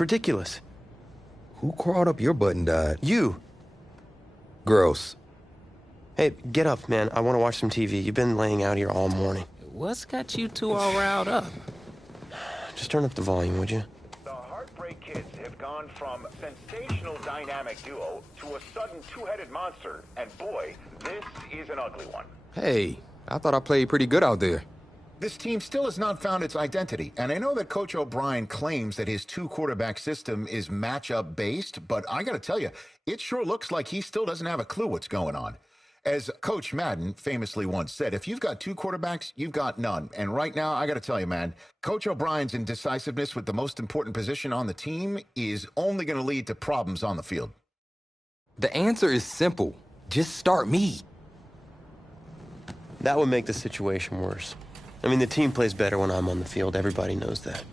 It's ridiculous. Who crawled up your butt and died? You. Gross. Hey, get up, man. I want to watch some TV. You've been laying out here all morning. What's got you two all riled up? Just turn up the volume, would you? The Heartbreak Kids have gone from sensational dynamic duo to a sudden two-headed monster, and boy, this is an ugly one. Hey, I thought I played pretty good out there. This team still has not found its identity, and I know that Coach O'Brien claims that his two-quarterback system is matchup-based, but I gotta tell you, it sure looks like he still doesn't have a clue what's going on. As Coach Madden famously once said, if you've got two quarterbacks, you've got none. And right now, I got to tell you, man, Coach O'Brien's indecisiveness with the most important position on the team is only going to lead to problems on the field. The answer is simple. Just start me. That would make the situation worse. I mean, the team plays better when I'm on the field. Everybody knows that.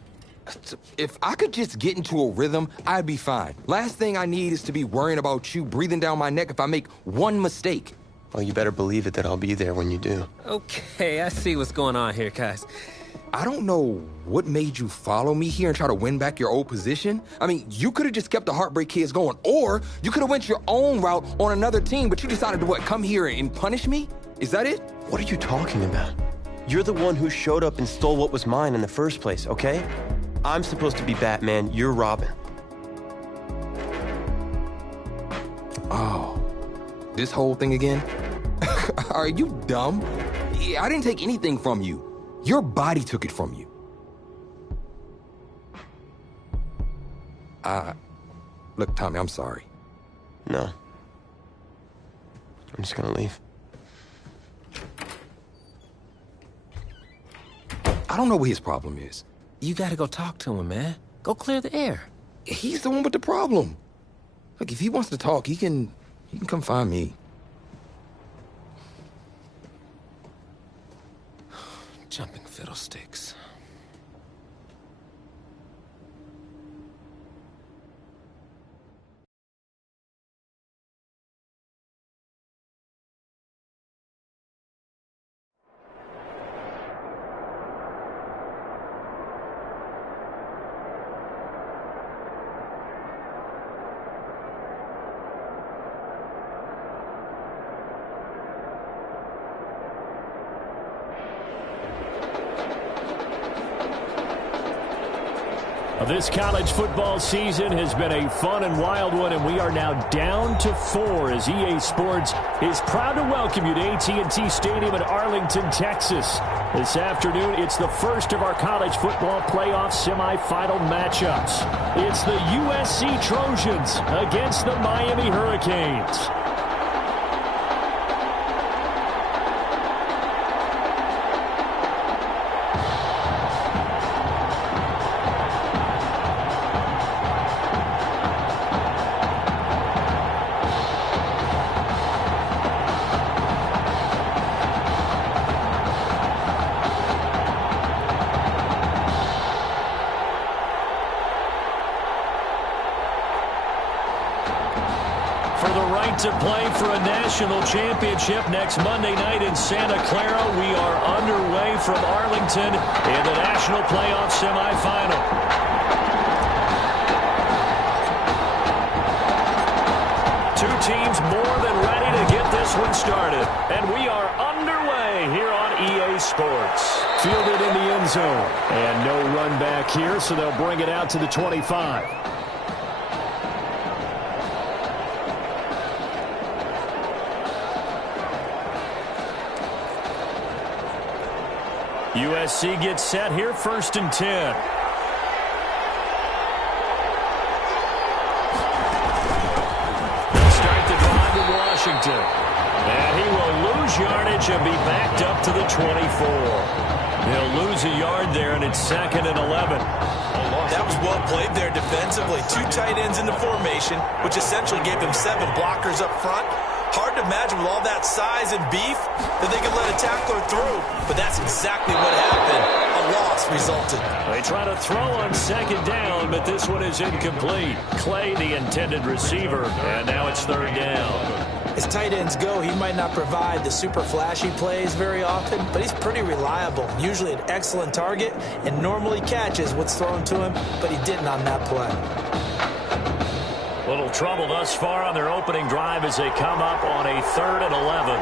If I could just get into a rhythm, I'd be fine. Last thing I need is to be worrying about you breathing down my neck if I make one mistake. Well, you better believe it that I'll be there when you do. Okay, I see what's going on here, guys. I don't know what made you follow me here and try to win back your old position. I mean, you could have just kept the Heartbreak Kids going, or you could have went your own route on another team, but you decided to, what, come here and punish me? Is that it? What are you talking about? You're the one who showed up and stole what was mine in the first place, okay? I'm supposed to be Batman, you're Robin. Oh, this whole thing again? Are you dumb? I didn't take anything from you. Your body took it from you. Look, Tommy, I'm sorry. No. I'm just gonna leave. I don't know what his problem is. You gotta go talk to him, man. Go clear the air. He's the one with the problem. Look, if he wants to talk, he can come find me. Jumping fiddlesticks. This college football season has been a fun and wild one, and we are now down to 4 as EA Sports is proud to welcome you to AT&T Stadium in Arlington, Texas. This afternoon, it's the first of our college football playoff semifinal matchups. It's the USC Trojans against the Miami Hurricanes. To play for a national championship next Monday night in Santa Clara. We are underway from Arlington in the national playoff semifinal. Two teams more than ready to get this one started. And we are underway here on EA Sports. Fielded in the end zone. And no run back here, so they'll bring it out to the 25. USC gets set here, 1st and 10. They'll start the drive to Washington. And he will lose yardage and be backed up to the 24. He'll lose a yard there, and it's 2nd and 11. That was well played there defensively. 2 tight ends in the formation, which essentially gave him 7 blockers up front. Hard to imagine with all that size and beef that they could let a tackler through. But that's exactly what happened. A loss resulted. They try to throw on 2nd down, but this one is incomplete. Clay, the intended receiver, and now it's 3rd down. As tight ends go, he might not provide the super flashy plays very often, but he's pretty reliable, usually an excellent target, and normally catches what's thrown to him, but he didn't on that play. Little trouble thus far on their opening drive as they come up on a 3rd and 11.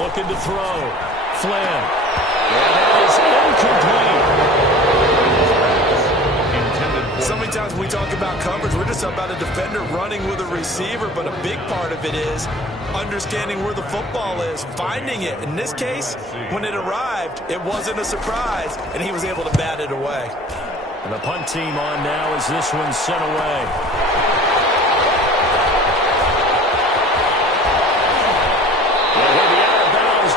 Looking to throw. Flynn. And that is incomplete. So many times when we talk about coverage, we're just about a defender running with a receiver, but a big part of it is understanding where the football is, finding it. In this case, when it arrived, it wasn't a surprise, and he was able to bat it away. And the punt team on now as this one's sent away.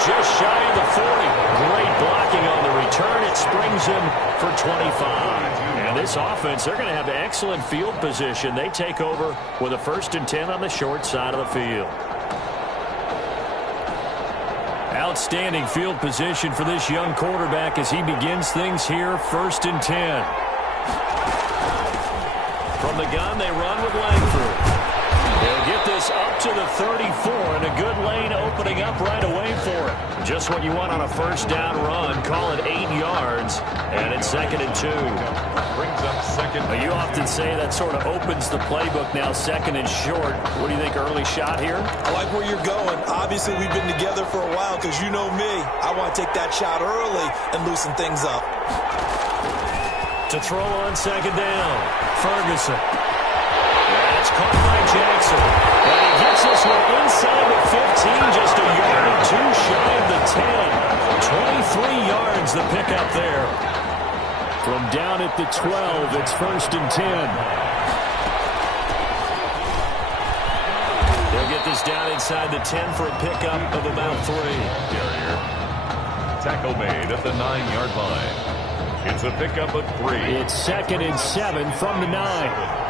Just shy of the 40. Great blocking on the return. It springs him for 25. And this offense, they're going to have excellent field position. They take over with a 1st and 10 on the short side of the field. Outstanding field position for this young quarterback as he begins things here, 1st and 10. From the gun, they run with Langford. They'll get this up to the 34, and a good lane opening up right away for it. Just what you want on a 1st down run. Call it 8 yards, and it's 2nd and 2. Brings up 2nd. Now, you often say that sort of opens the playbook now, 2nd and short. What do you think, early shot here? I like where you're going. Obviously, we've been together for a while because you know me. I want to take that shot early and loosen things up. To throw on 2nd down, Ferguson. That's caught by Jackson. And he gets this one inside the 15, just a yard or 2 shy of the 10. 23 yards the pickup there. From down at the 12, it's 1st and 10. They'll get this down inside the 10 for a pickup of about 3. Carrier. Tackle made at the 9-yard line. It's a pickup of 3. It's 2nd and 7 from the 9.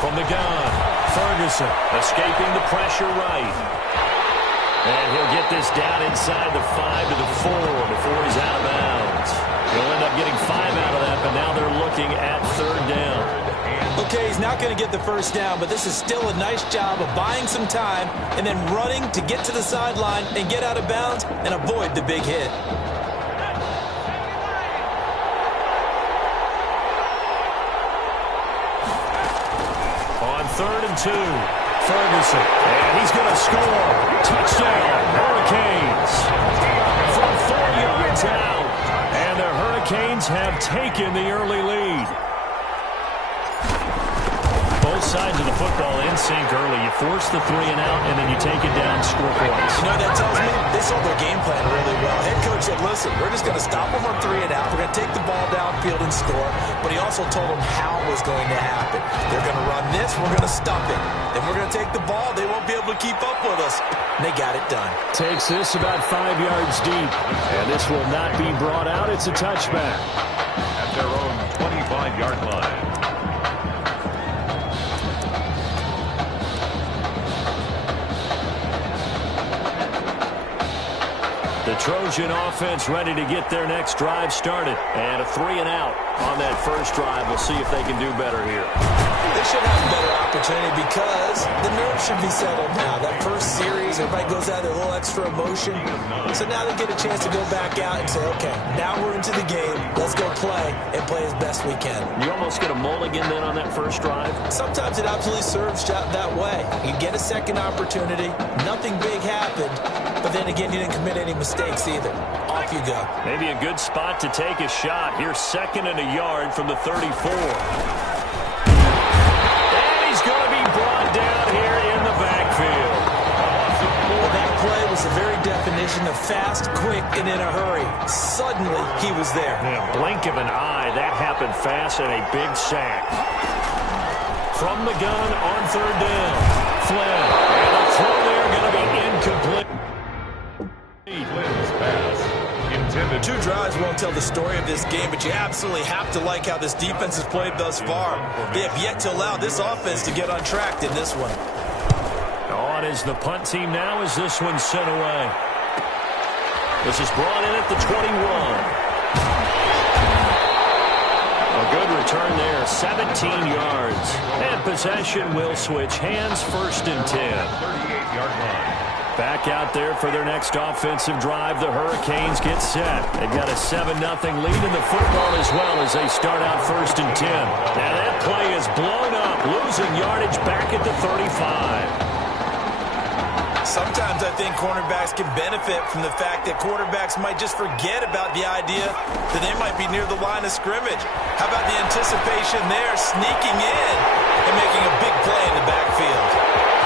From the gun, Ferguson escaping the pressure right. And he'll get this down inside the 5 to the 4 before he's out of bounds. He'll end up getting 5 out of that, but now they're looking at 3rd down. Okay, he's not going to get the 1st down, but this is still a nice job of buying some time and then running to get to the sideline and get out of bounds and avoid the big hit. On 3rd and 2, Ferguson, and he's going to score. Touchdown, Hurricanes. From 4 yards out, and the Hurricanes have taken the early lead. Both sides of the football in sync early. You force the 3 and out, and then you take it down, score points. You know, that tells me they saw their game plan really well. Head coach said, listen, we're just going to stop them on 3 and out. We're going to take the ball downfield and score. But he also told them how it was going to happen. They're going to run this. We're going to stop it. Then we're going to take the ball. They won't be able to keep up with us. And they got it done. Takes this about 5 yards deep. And this will not be brought out. It's a touchback. At their own 25-yard line. The Trojan offense ready to get their next drive started. And a 3 and out on that first drive. We'll see if they can do better here. They should have a better opportunity because the nerves should be settled now. That first series, everybody goes out with a little extra emotion. So now they get a chance to go back out and say, okay, now we're into the game. Let's go play and play as best we can. You almost get a mulligan then on that first drive? Sometimes it absolutely serves that way. You get a second opportunity. Nothing big happened. But then again, you didn't commit any mistakes either. Off you go. Maybe a good spot to take a shot. Here's 2nd and a yard from the 34. And he's going to be brought down here in the backfield. Well, that play was the very definition of fast, quick, and in a hurry. Suddenly, he was there. Yeah, blink of an eye. That happened fast and a big sack. From the gun on 3rd down. Flynn. And the throw there going to be incomplete. Flynn's pass intended. 2 drives won't tell the story of this game, but you absolutely have to like how this defense has played thus far. They have yet to allow this offense to get untracked in this one. On is the punt team now as this one's sent away. This is brought in at the 21. A good return there, 17 yards. And possession will switch hands, 1st and 10. 38-yard line. Back out there for their next offensive drive. The Hurricanes get set. They've got a 7-0 lead in the football as well as they start out 1st and 10. Now that play is blown up, losing yardage back at the 35. Sometimes I think cornerbacks can benefit from the fact that quarterbacks might just forget about the idea that they might be near the line of scrimmage. How about the anticipation there, sneaking in and making a big play in the backfield?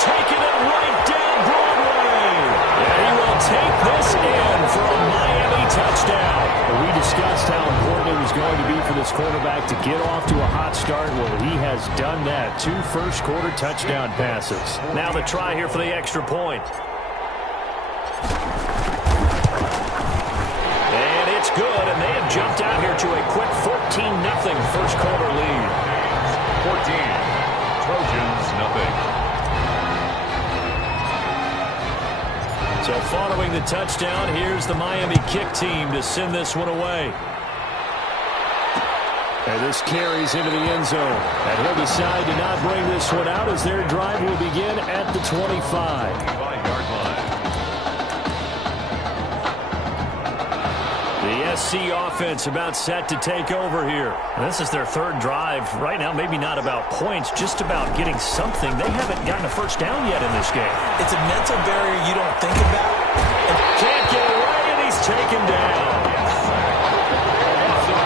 Taking it right down Broadway. And he will take this in for a Miami touchdown. We discussed how important it was going to be for this quarterback to get off to a hot start. Well, he has done that. 2 first-quarter touchdown passes. Now the try here for the extra point. And it's good, and they have jumped out here to a quick 14-0 first-quarter lead. 14. Trojans, nothing. So following the touchdown, here's the Miami kick team to send this one away. And this carries into the end zone. And he'll decide to not bring this one out as their drive will begin at the 25. 25-yard line. The SC offense about set to take over here. And this is their 3rd drive. Right now, maybe not about points, just about getting something. They haven't gotten a first down yet in this game. It's a mental barrier you don't think about. Can't get away, and he's taken down.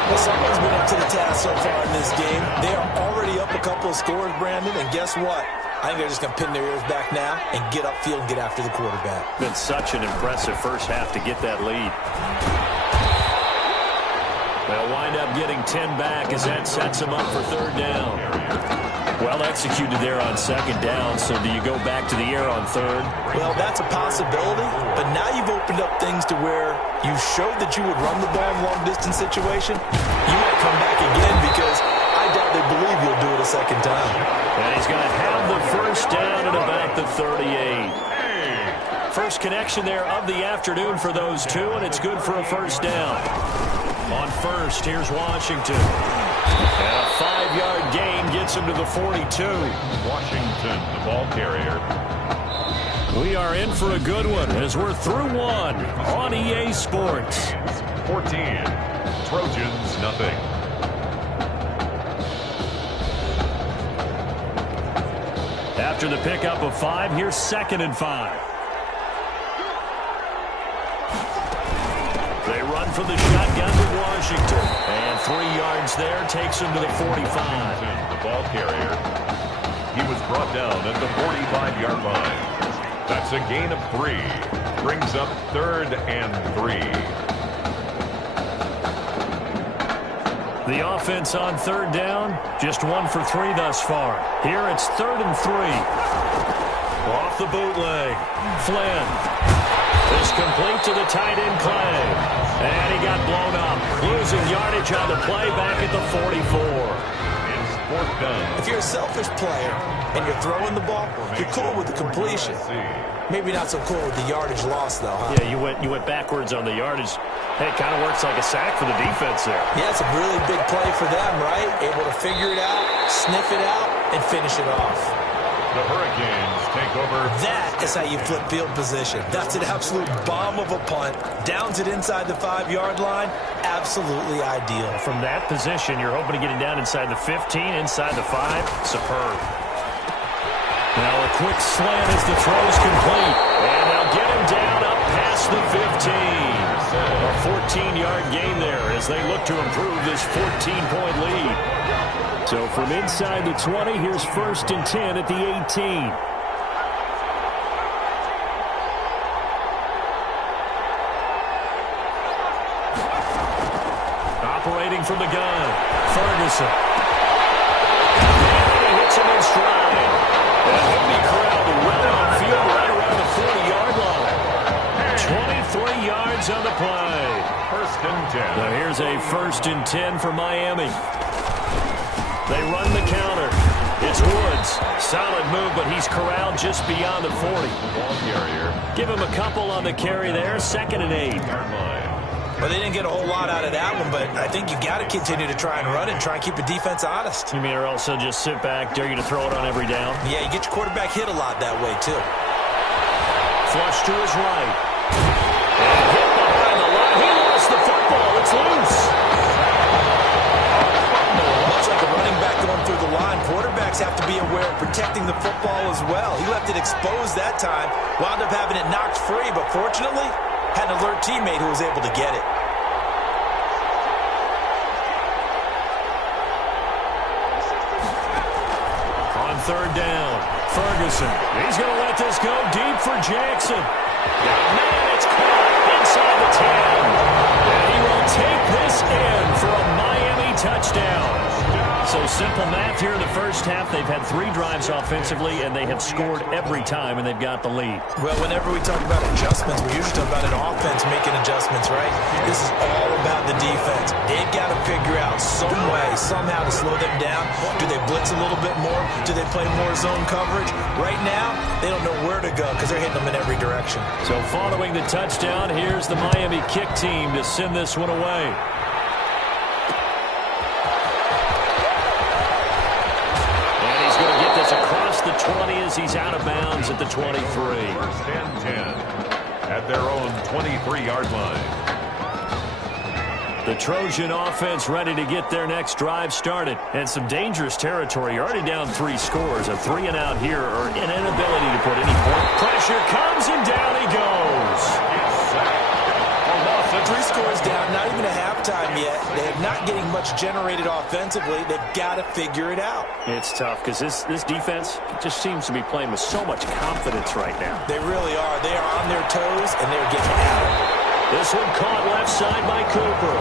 Well, someone's been up to the task so far in this game. They are already up a couple of scores, Brandon, and guess what? I think they're just going to pin their ears back now and get upfield and get after the quarterback. Been such an impressive first half to get that lead. They'll wind up getting 10 back as that sets them up for 3rd down. Well executed there on 2nd down, so do you go back to the air on 3rd? Well, that's a possibility, but now you've opened up things to where you showed that you would run the ball in long-distance situation. You might come back again because I doubt they believe you'll do it a 2nd time. And he's going to have the first down at about the 38. First connection there of the afternoon for those two, and it's good for a first down. On first, here's Washington. And a 5-yard gain gets him to the 42. Washington, the ball carrier. We are in for a good one as we're through one on EA Sports. 14. Trojans, nothing. After the pickup of 5, here's 2nd and 5. They run from the shotgun to Washington. And 3 yards there takes him to the 45. The ball carrier. He was brought down at the 45-yard line. That's a gain of 3. Brings up 3rd and 3. The offense on 3rd down, just 1 for 3 thus far. Here it's 3rd and 3. Off the bootleg. Flynn. This complete to the tight end Clay. And he got blown up. Losing yardage on the play back at the 44. It's 4th down. If you're a selfish player and you're throwing the ball, you're cool with the completion. Maybe not so cool with the yardage loss, though, huh? Yeah, you went backwards on the yardage. Hey, it kind of works like a sack for the defense there. Yeah, it's a really big play for them, right? Able to figure it out, sniff it out, and finish it off. The Hurricanes take over. That is how you flip field position. That's an absolute bomb of a punt. Downs it inside the 5-yard line. Absolutely ideal. From that position, you're hoping to get it down inside the 15, inside the 5. Superb. Now a quick slant as the throw's complete. And they'll get him down up past the 15. A 14-yard gain there as they look to improve this 14-point lead. So from inside the 20, here's 1st and 10 at the 18. Operating from the gun, Ferguson. And he hits him in stride. And he'll be corralled well on field right around the 40-yard line. 23 yards on the play. 1st and 10. Now here's a 1st and 10 for Miami. They run the counter. It's Woods. Solid move, but he's corralled just beyond the 40. Ball carrier. Give him a couple on the carry there. 2nd and 8. Well, they didn't get a whole lot out of that one, but I think you got to continue to try and run it and try and keep the defense honest. You mean or else he'll just sit back, dare you to throw it on every down? Yeah, you get your quarterback hit a lot that way, too. Flush to his right. And hit behind the line. He lost the football. It's loose. Much like a running back going through the line, quarterbacks have to be aware of protecting the football as well. He left it exposed that time, wound up having it knocked free, but fortunately, had an alert teammate who was able to get it. On 3rd down, Ferguson. He's going to let this go deep for Jackson. Man, it's caught inside the 10. And he will take this in for a Miami touchdown. So simple math here in the first half. They've had 3 drives offensively, and they have scored every time, and they've got the lead. Well, whenever we talk about adjustments, we usually talk about an offense making adjustments, right? This is all about the defense. They've got to figure out some way, somehow to slow them down. Do they blitz a little bit more? Do they play more zone coverage? Right now, they don't know where to go because they're hitting them in every direction. So following the touchdown, here's the Miami kick team to send this one away. Across the 20 as he's out of bounds at the 23. 1st and 10 at their own 23-yard line. The Trojan offense ready to get their next drive started. And some dangerous territory. You're already down 3 scores. A 3-and-out here or an inability to put any point. Pressure comes and down he goes. 3 scores down, not even a halftime yet. They're not getting much generated offensively. They've got to figure it out. It's tough because this defense just seems to be playing with so much confidence right now. They really are. They are on their toes, and they're getting at it. This one caught left side by Cooper.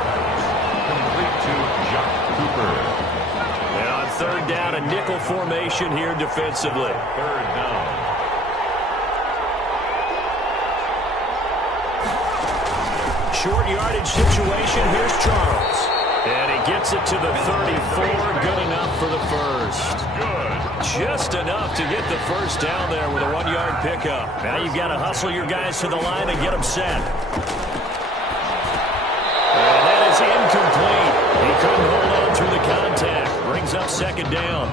Complete to Jock Cooper. And on 3rd down, a nickel formation here defensively. 3rd down. Short yardage situation. Here's Charles. And he gets it to the 34. Good enough for the first. Good. Just enough to get the first down there with a 1-yard pickup. Now you've got to hustle your guys to the line and get them set. And that is incomplete. He couldn't hold on through the contact. Brings up 2nd down.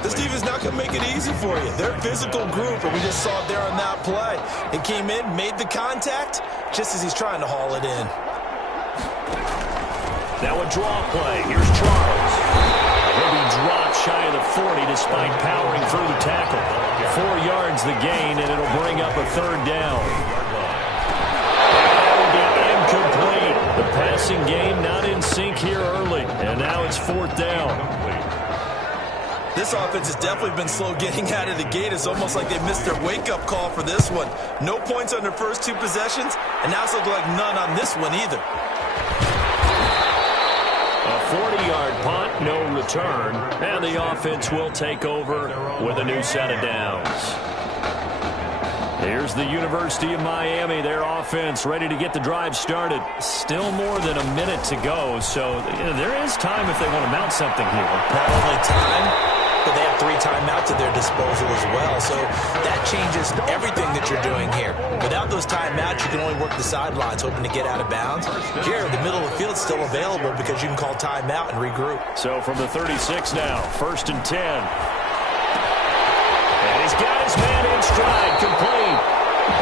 This defense not going to make it easy for you. They're a physical group, and we just saw it there on that play. It came in, made the contact, just as he's trying to haul it in. Now a draw play. Here's Charles. He'll be dropped shy of the 40 despite powering through the tackle. 4 yards the gain, and it'll bring up a 3rd down. That will be incomplete. The passing game not in sync here early, and now it's 4th down. This offense has definitely been slow getting out of the gate. It's almost like they missed their wake-up call for this one. No points on their first 2 possessions, and now it's looking like none on this one either. A 40-yard punt, no return, and the offense will take over with a new set of downs. Here's the University of Miami, their offense ready to get the drive started. Still more than a minute to go, so there is time if they want to mount something here. Not only time, but they have 3 timeouts at their disposal as well, so that changes everything that you're doing here. Without those timeouts, you can only work the sidelines, hoping to get out of bounds. Here, the middle of the field is still available because you can call timeout and regroup. So from the 36 now, 1st and 10. And he's got his man in stride, complete.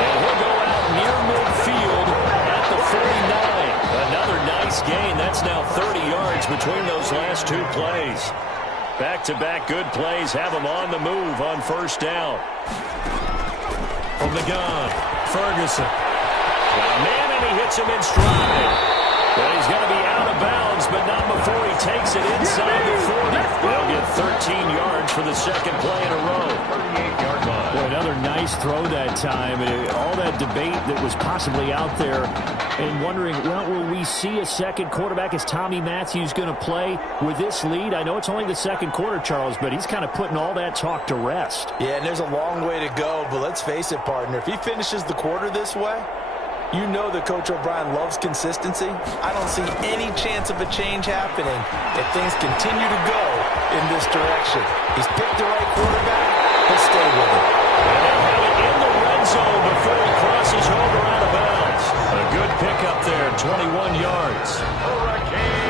And he'll go out near midfield at the 49. Another nice gain. That's now 30 yards between those last 2 plays. Back-to-back good plays have him on the move on 1st down. From the gun, Ferguson. Got a man, and he hits him in stride. But he's going to be out of bounds, but not before he takes it inside the 40. They'll get 13 yards for the 2nd play in a row. 38-yard line. Boy, another nice throw that time. All that debate that was possibly out there and wondering, well, will we see a second quarterback? Is Tommy Matthews going to play with this lead? I know it's only the 2nd quarter, Charles, but he's kind of putting all that talk to rest. Yeah, and there's a long way to go, but let's face it, partner. If he finishes the quarter this way, you know that Coach O'Brien loves consistency. I don't see any chance of a change happening if things continue to go in this direction. He's picked the right quarterback. He'll stay with him. And they'll have it in the red zone before he crosses over out of bounds. A good pickup there, 21 yards.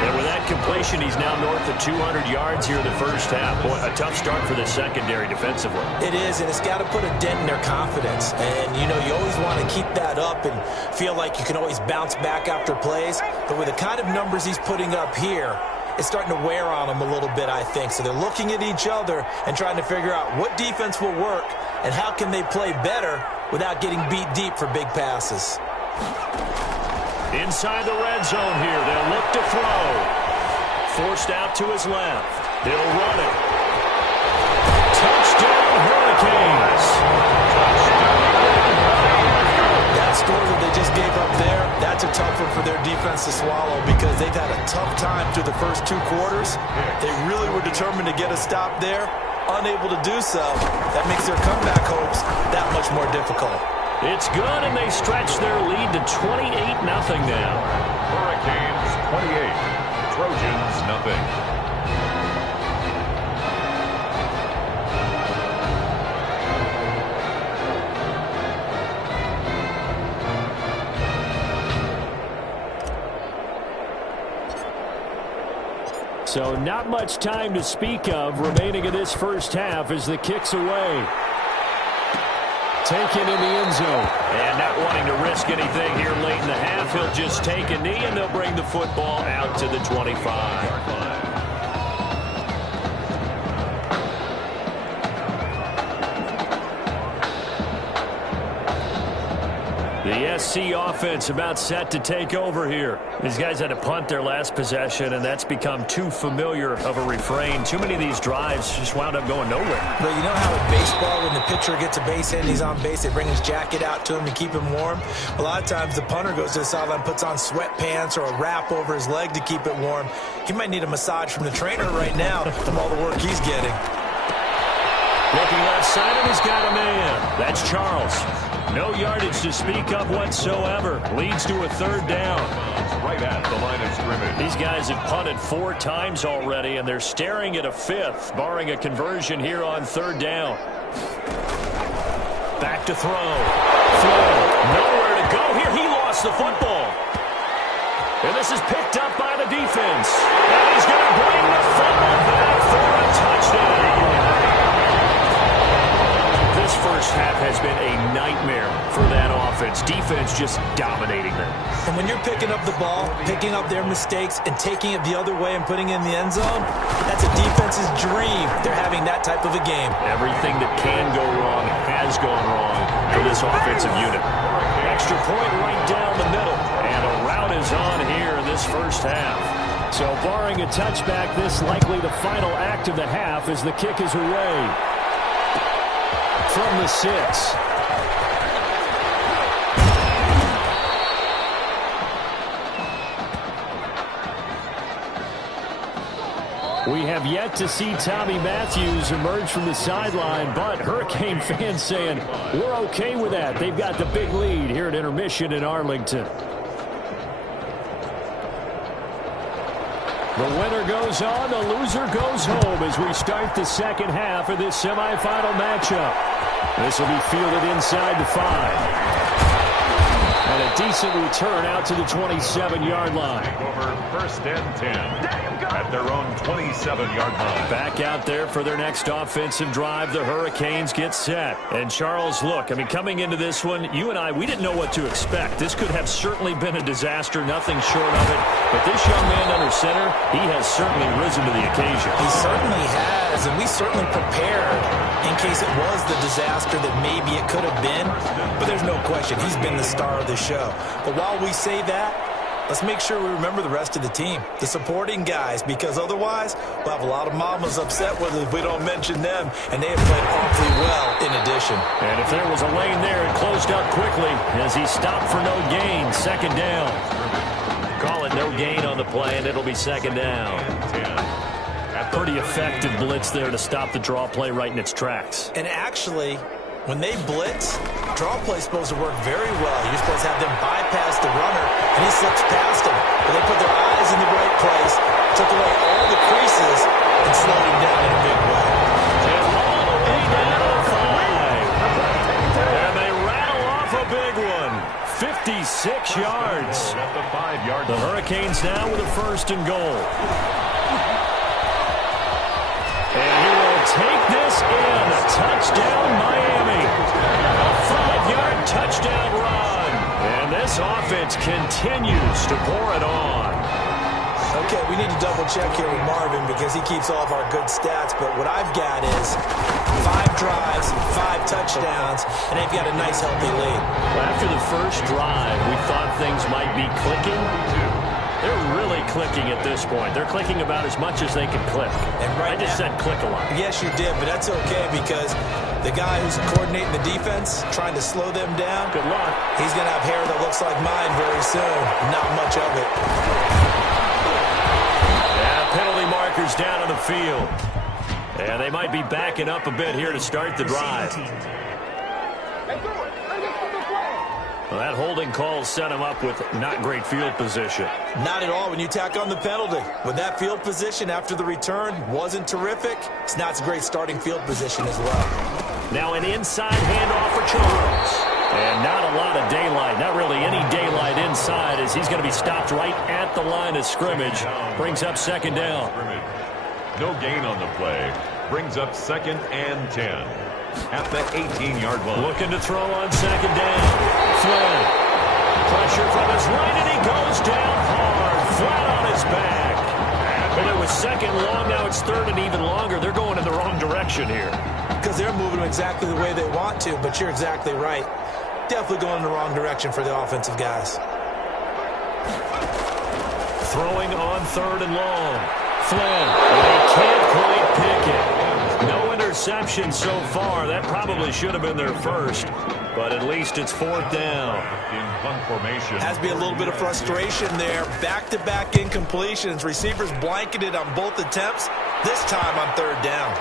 And with that completion, he's now north of 200 yards here in the first half. Boy, a tough start for the secondary defensively. It is, and it's got to put a dent in their confidence. And, you know, you always want to keep that up and feel like you can always bounce back after plays. But with the kind of numbers he's putting up here, it's starting to wear on them a little bit, I think. So they're looking at each other and trying to figure out what defense will work and how can they play better without getting beat deep for big passes. Inside the red zone here, they'll look to throw. Forced out to his left. He'll run it. Touchdown, Hurricanes. That score that they just gave up there, that's a tough one for their defense to swallow because they've had a tough time through the first 2 quarters. They really were determined to get a stop there, unable to do so. That makes their comeback hopes that much more difficult. It's good, and they stretch their lead to 28-0 now. Hurricanes 28, Trojans nothing. So not much time to speak of remaining in this first half as the kick's away. Taken in the end zone. And not wanting to risk anything here late in the half, he'll just take a knee and they'll bring the football out to the 25. The SC offense about set to take over here. These guys had to punt their last possession, and that's become too familiar of a refrain. Too many of these drives just wound up going nowhere. But you know how in baseball, when the pitcher gets a base hit and he's on base, they bring his jacket out to him to keep him warm? A lot of times the punter goes to the sideline, puts on sweatpants or a wrap over his leg to keep it warm. He might need a massage from the trainer right now from all the work he's getting. Looking left side, and he's got a man. That's Charles. No yardage to speak of whatsoever. Leads to a 3rd down. Right at the line of scrimmage. These guys have punted 4 times already, and they're staring at a 5th, barring a conversion here on 3rd down. Back to throw. Nowhere to go here. He lost the football. And this is picked up by the defense. And he's going to bring the football back for a touchdown. This first half has been a nightmare for that offense. Defense just dominating them. And when you're picking up the ball, picking up their mistakes, and taking it the other way and putting it in the end zone, that's a defense's dream. They're having that type of a game. Everything that can go wrong has gone wrong for this offensive unit. Extra point right down the middle. And a rout is on here in this first half. So barring a touchback, this likely the final act of the half as the kick is away. From the 6. We have yet to see Tommy Matthews emerge from the sideline, but Hurricane fans saying we're okay with that. They've got the big lead here at intermission in Arlington. The winner goes on, the loser goes home as we start the second half of this semifinal matchup. This will be fielded inside the 5. And a decent return out to the 27-yard line. Over 1st and 10 at their own 27-yard line. Back out there for their next offensive drive. The Hurricanes get set. And Charles, look, I mean, coming into this one, you and I, we didn't know what to expect. This could have certainly been a disaster, nothing short of it. But this young man under center, he has certainly risen to the occasion. He certainly has, and we certainly prepared in case it was the disaster that maybe it could have been. But there's no question, he's been the star of the show. But while we say that, let's make sure we remember the rest of the team, the supporting guys, because otherwise we'll have a lot of mamas upset with us if we don't mention them, and they have played awfully well in addition. And if there was a lane there, it closed up quickly as he stopped for no gain. 2nd down. Call it no gain on the play, and it'll be 2nd down. Pretty effective blitz there to stop the draw play right in its tracks. And actually, When they blitz, draw play's supposed to work very well. You're supposed to have them bypass the runner, and he slips past them. But they put their eyes in the right place, took away all the creases, and slowed him down in a big way. And all the way down to 5. And they rattle off a big one. 56 yards. At the 5-yard The Hurricanes now with a first and goal. And he will take this in. A touchdown, Miami. A 5-yard touchdown run. And this offense continues to pour it on. Okay, we need to double-check here with Marvin because he keeps all of our good stats. But what I've got is 5 drives, 5 touchdowns, and they've got a nice, healthy lead. After the first drive, we thought things might be clicking. They're really clicking at this point. They're clicking about as much as they can click. And right I just said click a lot. Yes, you did, but that's okay because the guy who's coordinating the defense, trying to slow them down, Good luck. he's going to have hair that looks like mine very soon. Not much of it. And penalty markers down on the field. And they might be backing up a bit here to start the drive. Well, that holding call set him up with not great field position. Not at all when you tack on the penalty. With that field position after the return wasn't terrific, it's not a great starting field position as well. Now an inside handoff for Charles. And not a lot of daylight, not really any daylight inside as he's going to be stopped right at the line of scrimmage. Brings up second down. No gain on the play. Brings up 2nd and 10. At the 18-yard line. Looking to throw on second down. Flynn. Pressure from his right, and he goes down hard, flat on his back. Well, it was second long, now it's third and even longer. They're going in the wrong direction here. Because they're moving them exactly the way they want to, but you're exactly right. Definitely going in the wrong direction for the offensive guys. Throwing on third and long. Flynn. They can't quite pick it. No interception so far. That probably should have been their first, but at least it's 4th down. In punt formation. Has to be a little bit of frustration there. Back-to-back incompletions. Receivers blanketed on both attempts. This time on 3rd down.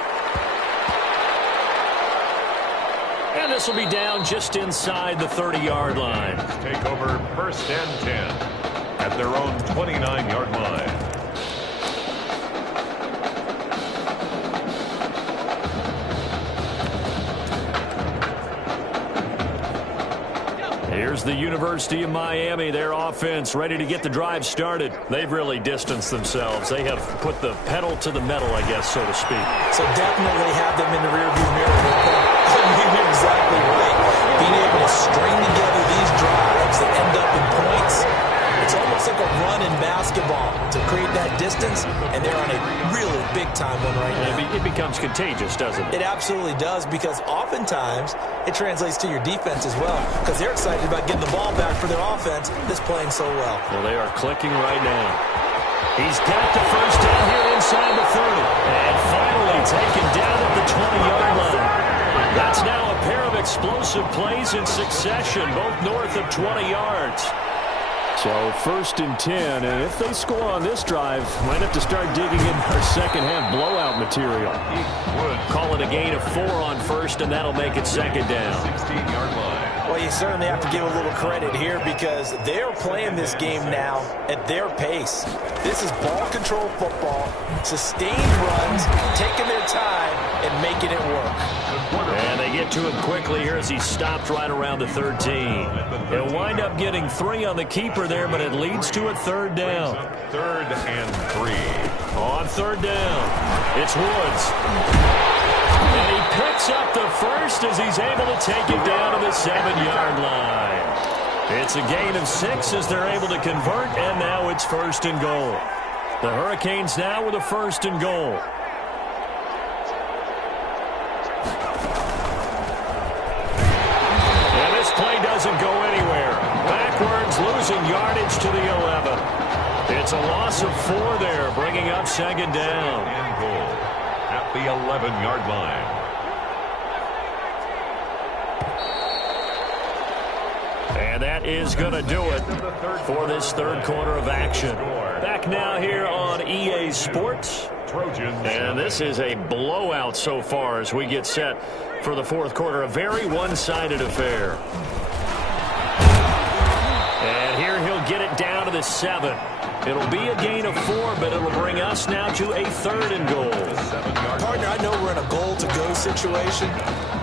And this will be down just inside the 30-yard line. Take over 1st and 10 at their own 29-yard line. Here's the University of Miami, their offense ready to get the drive started. They've really distanced themselves. They have put the pedal to the metal, I guess, so to speak. So definitely have them in the rearview mirror. You're exactly right. Being able to string together these drives that end up in points, it's almost like a run in basketball to create that distance, and they're on a really big-time one right now. It becomes contagious, doesn't it? It absolutely does, because oftentimes it translates to your defense as well, because they're excited about getting the ball back for their offense that's playing so well. Well, they are clicking right now. He's got the first down here inside the 30. And finally taken down at the 20-yard line. That's now a pair of explosive plays in succession, both north of 20 yards. So 1st and 10, and if they score on this drive, might have to start digging in our second-half blowout material. Call it a gain of 4 on 1st, and that'll make it 2nd down. 16-yard line. Well, you certainly have to give a little credit here because they're playing this game now at their pace. This is ball control football, sustained runs, taking their time, and making it work. And they get to him quickly here as he stopped right around the 13. He'll wind up getting 3 on the keeper there, but it leads to a 3rd down. 3rd and 3. On 3rd down, it's Woods. And he picks up the first as he's able to take it down to the 7-yard line. It's a gain of 6 as they're able to convert, and now it's 1st and goal. The Hurricanes now with a 1st and goal. And this play doesn't go anywhere. Backwards, losing yardage to the 11. It's a loss of 4 there, bringing up 2nd down. And goal at the 11-yard line. And that is going to do it for this 3rd quarter of action. Back now here on EA Sports. Trojans. And this is a blowout so far as we get set for the fourth quarter. A very one-sided affair. And here he'll get it down to the 7. It'll be a gain of 4, but it'll bring us now to a 3rd and goal. Partner, I know we're in a goal-to-go situation,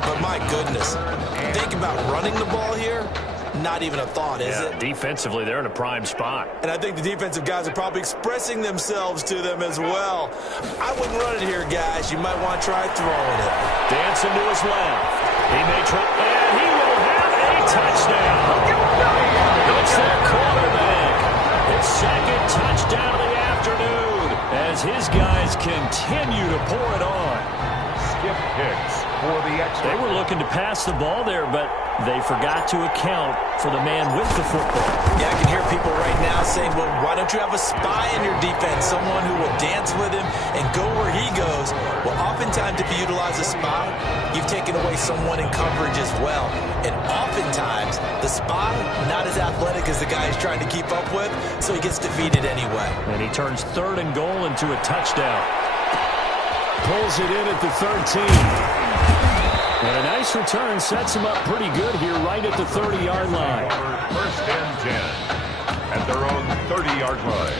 but my goodness, think about running the ball here. Not even a thought, is it? Defensively, they're in a prime spot. And I think the defensive guys are probably expressing themselves to them as well. I wouldn't run it here, guys. You might want to try throwing it. Dancing to his left. He may try, and he will have a touchdown. It's their quarterback. His 2nd touchdown of the afternoon as his guys continue to pour it on. Skip Hicks for the extra. They were looking to pass the ball there, but they forgot to account for the man with the football. Yeah, I can hear people right now saying, well, why don't you have a spy in your defense, someone who will dance with him and go where he goes? Well, oftentimes if you utilize a spy, you've taken away someone in coverage as well. And oftentimes, the spy, not as athletic as the guy he's trying to keep up with, so he gets defeated anyway. And he turns 3rd and goal into a touchdown. Pulls it in at the 13. And a nice return sets him up pretty good here right at the 30-yard line. 1st and 10 at their own 30-yard line.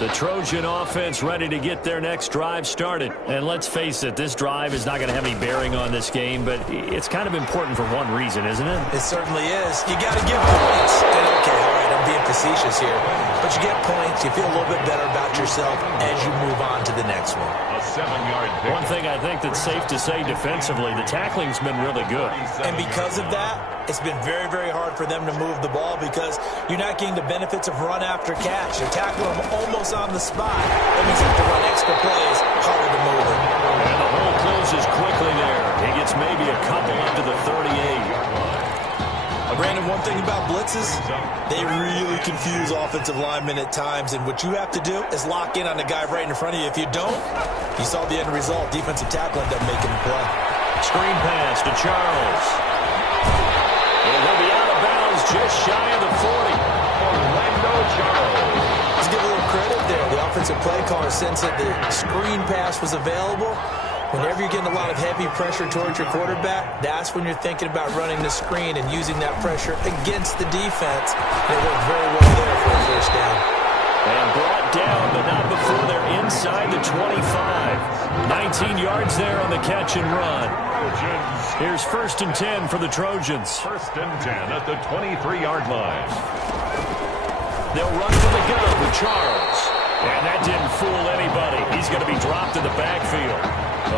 The Trojan offense ready to get their next drive started. And let's face it, this drive is not going to have any bearing on this game, but it's kind of important for one reason, isn't it? It certainly is. You got to give points. And okay, all right, I'm being facetious here. But you get points, you feel a little bit better about yourself as you move on to the next one. A 7-yard pick. One thing I think that's safe to say defensively, the tackling's been really good. And because of that, it's been very, very hard for them to move the ball because you're not getting the benefits of run after catch. You're tackling them almost on the spot. That means you have to run extra plays, harder to move it. And the hole closes quickly there. He gets maybe a couple up to the 38. Brandon, one thing about blitzes, they really confuse offensive linemen at times, and what you have to do is lock in on the guy right in front of you. If you don't, you saw the end result. Defensive tackle ended up making the play. Screen pass to Charles. And he'll be out of bounds just shy of the 40. Orlando Charles. Let's give a little credit there. The offensive play caller sensed that the screen pass was available. Whenever you're getting a lot of heavy pressure towards your quarterback, that's when you're thinking about running the screen and using that pressure against the defense. They worked very well there for a 1st down. And brought down, but not before they're inside the 25. 19 yards there on the catch and run. Here's 1st and 10 for the Trojans. 1st and 10 at the 23-yard line. They'll run from the gun with Charles. And that didn't fool anybody. He's going to be dropped in the backfield.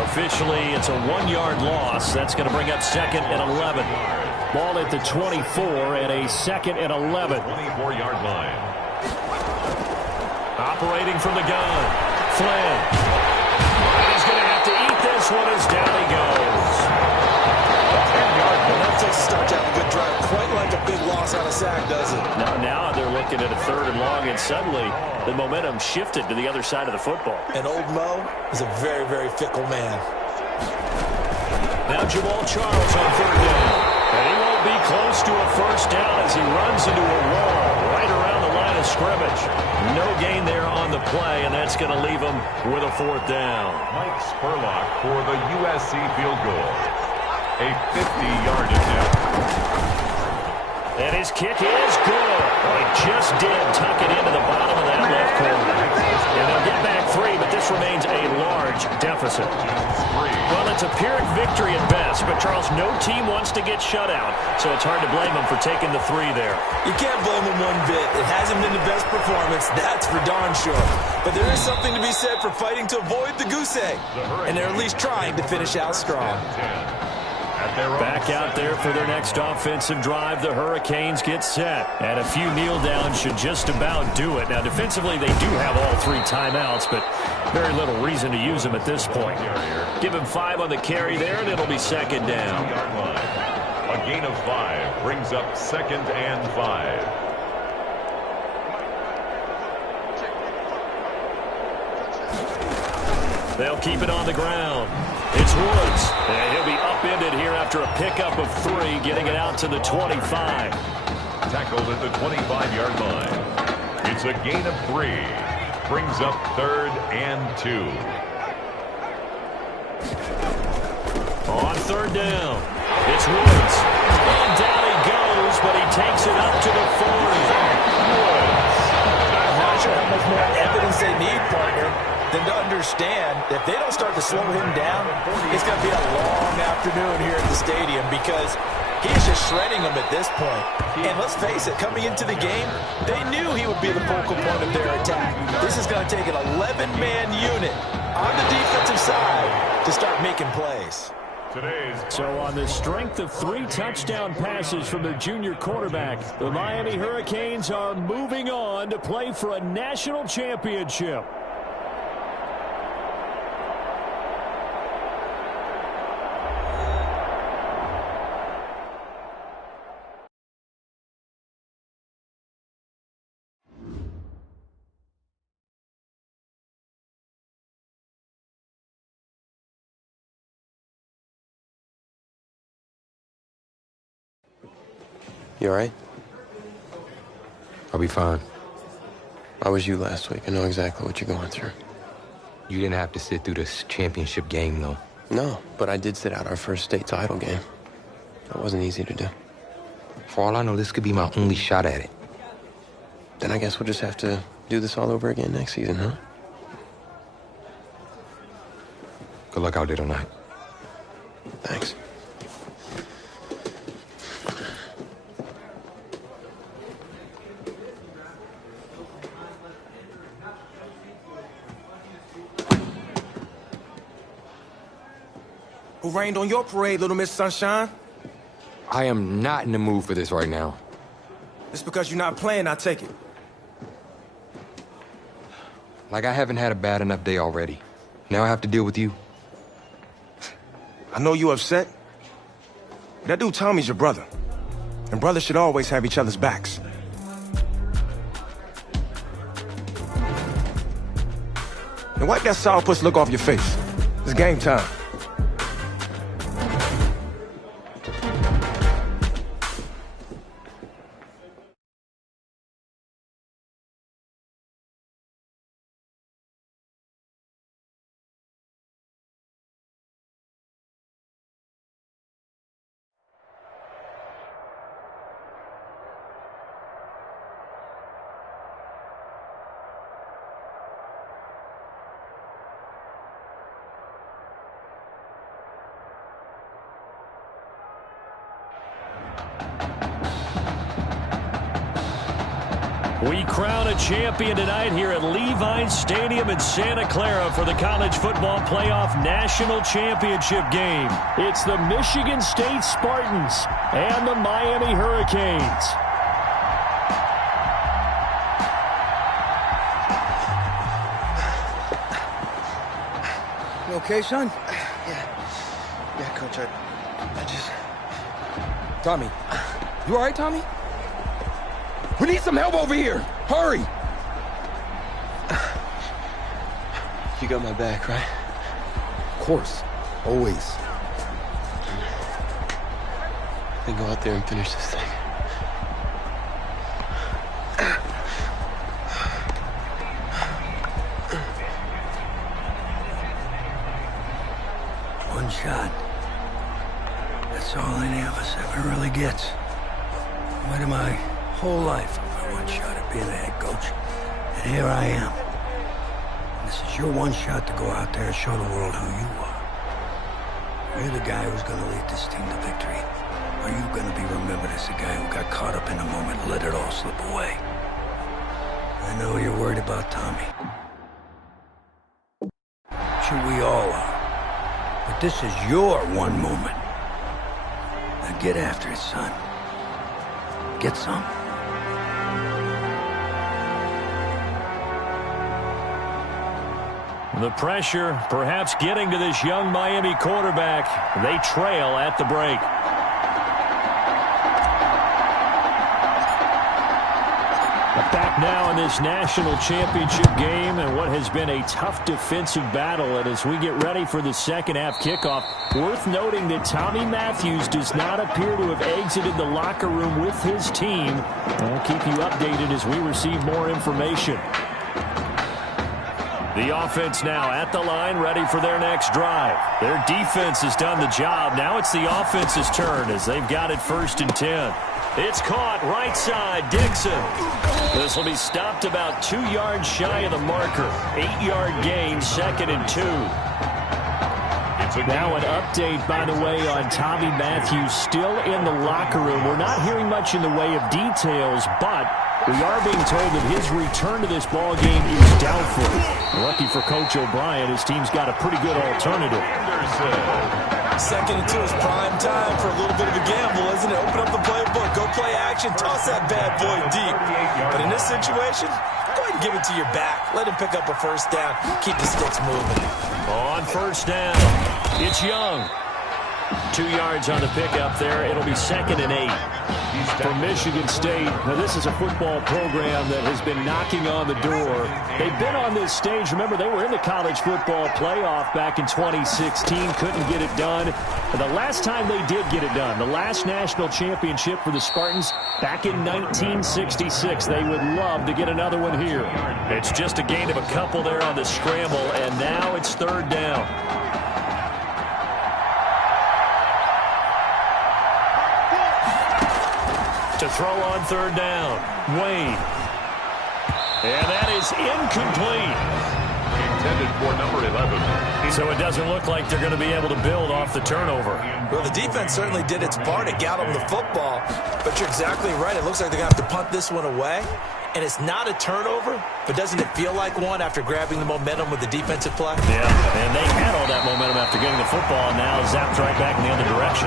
Officially, it's a 1-yard loss. That's going to bring up 2nd and 11. Ball at the 24 and a 2nd and 11. 24-yard line. Operating from the gun. Flynn. And he's going to have to eat this one as down he goes. 10-yard. Well, that takes a start to have a good drive. Quite like a big loss on a sack, does it? Now they're looking at a 3rd and long, and suddenly the momentum shifted to the other side of the football. And old Mo is a very, very fickle man. Now Jamal Charles on 3rd down. And he won't be close to a 1st down as he runs into a wall right around the line of scrimmage. No gain there on the play, and that's going to leave him with a 4th down. Mike Spurlock for the USC field goal. A 50-yard attempt. And his kick is good. He just did tuck it into the bottom of that left corner. And they'll get back 3, but this remains a large deficit. Well, it's a Pyrrhic victory at best, but Charles, no team wants to get shut out, so it's hard to blame them for taking the 3 there. You can't blame them one bit. It hasn't been the best performance, that's for darn sure. But there is something to be said for fighting to avoid the goose egg, and they're at least trying to finish out strong. Back out there for their next offensive drive. The Hurricanes get set. And a few kneel downs should just about do it. Now, defensively, they do have all 3 timeouts, but very little reason to use them at this point. Give him 5 on the carry there, and it'll be 2nd down. A gain of 5 brings up 2nd and 5. They'll keep it on the ground. It's Woods. And he'll be upended here after a pickup of 3, getting it out to the 25. Tackled at the 25-yard line. It's a gain of 3. Brings up 3rd and 2. On 3rd down, it's Woods. And down he goes, but he takes it up to the 40. I'm not sure how much more evidence they need, partner, than to understand that if they don't start to slow him down, it's going to be a long afternoon here at the stadium because he's just shredding them at this point. And let's face it, coming into the game, they knew he would be the focal point of their attack. This is going to take an 11-man unit on the defensive side to start making plays. So on the strength of 3 touchdown passes from their junior quarterback, the Miami Hurricanes are moving on to play for a national championship. You all right? I'll be fine. How was you last week? I know exactly what you're going through. You didn't have to sit through this championship game, though. No, but I did sit out our first state title game. That wasn't easy to do. For all I know, this could be my only shot at it. Then I guess we'll just have to do this all over again next season, huh? Good luck out there tonight. Thanks. Who rained on your parade, Little Miss Sunshine? I am not in the mood for this right now. It's because you're not playing, I take it. Like I haven't had a bad enough day already. Now I have to deal with you. I know you upset. That dude Tommy's your brother. And brothers should always have each other's backs. And wipe that sourpuss look off your face. It's game time. We crown a champion tonight here at Levi Stadium in Santa Clara for the College Football Playoff National Championship game. It's the Michigan State Spartans and the Miami Hurricanes. You okay, son? Yeah, Coach, I just... Tommy. You all right, Tommy? We need some help over here. Hurry. You got my back, right? Of course. Always. Then go out there and finish this thing. One shot. That's all any of us ever really gets. What am I? Whole life of my one shot at being a head coach. And here I am. And this is your one shot to go out there and show the world who you are. You're the guy who's going to lead this team to victory. Or are you going to be remembered as the guy who got caught up in the moment and let it all slip away? I know you're worried about Tommy. Sure, we all are. But this is your one moment. Now get after it, son. Get some. The pressure perhaps getting to this young Miami quarterback. They trail at the break. Back now in this national championship game and what has been a tough defensive battle. And as we get ready for the second half kickoff, worth noting that Tommy Matthews does not appear to have exited the locker room with his team. We'll keep you updated as we receive more information. The offense now at the line, ready for their next drive. Their defense has done the job. Now it's the offense's turn as they've got it 1st and 10. It's caught right side, Dixon. This will be stopped about 2 yards shy of the marker. 8-yard gain, 2nd and 2. Now an update, by the way, on Tommy Matthews still in the locker room. We're not hearing much in the way of details, but we are being told that his return to this ball game is doubtful. Lucky for Coach O'Brien, his team's got a pretty good alternative. 2nd and 2 is prime time for a little bit of a gamble, isn't it? Open up the playbook, go play action, toss that bad boy deep. But in this situation, go ahead and give it to your back. Let him pick up a 1st down. Keep the sticks moving. On 1st down, it's Young. 2 yards on the pickup there. It'll be 2nd and 8. For Michigan State, now this is a football program that has been knocking on the door. They've been on this stage. Remember, they were in the college football playoff back in 2016. Couldn't get it done. And the last time they did get it done, the last national championship for the Spartans back in 1966. They would love to get another one here. It's just a gain of a couple there on the scramble, and now it's 3rd down. To throw on 3rd down, Wayne. And that is incomplete. Intended for number 11. So it doesn't look like they're going to be able to build off the turnover. Well, the defense certainly did its part. It got them the football. But you're exactly right. It looks like they're going to have to punt this one away. And it's not a turnover, but doesn't it feel like one after grabbing the momentum with the defensive play? Yeah, and they had all that momentum after getting the football, and now zapped right back in the other direction.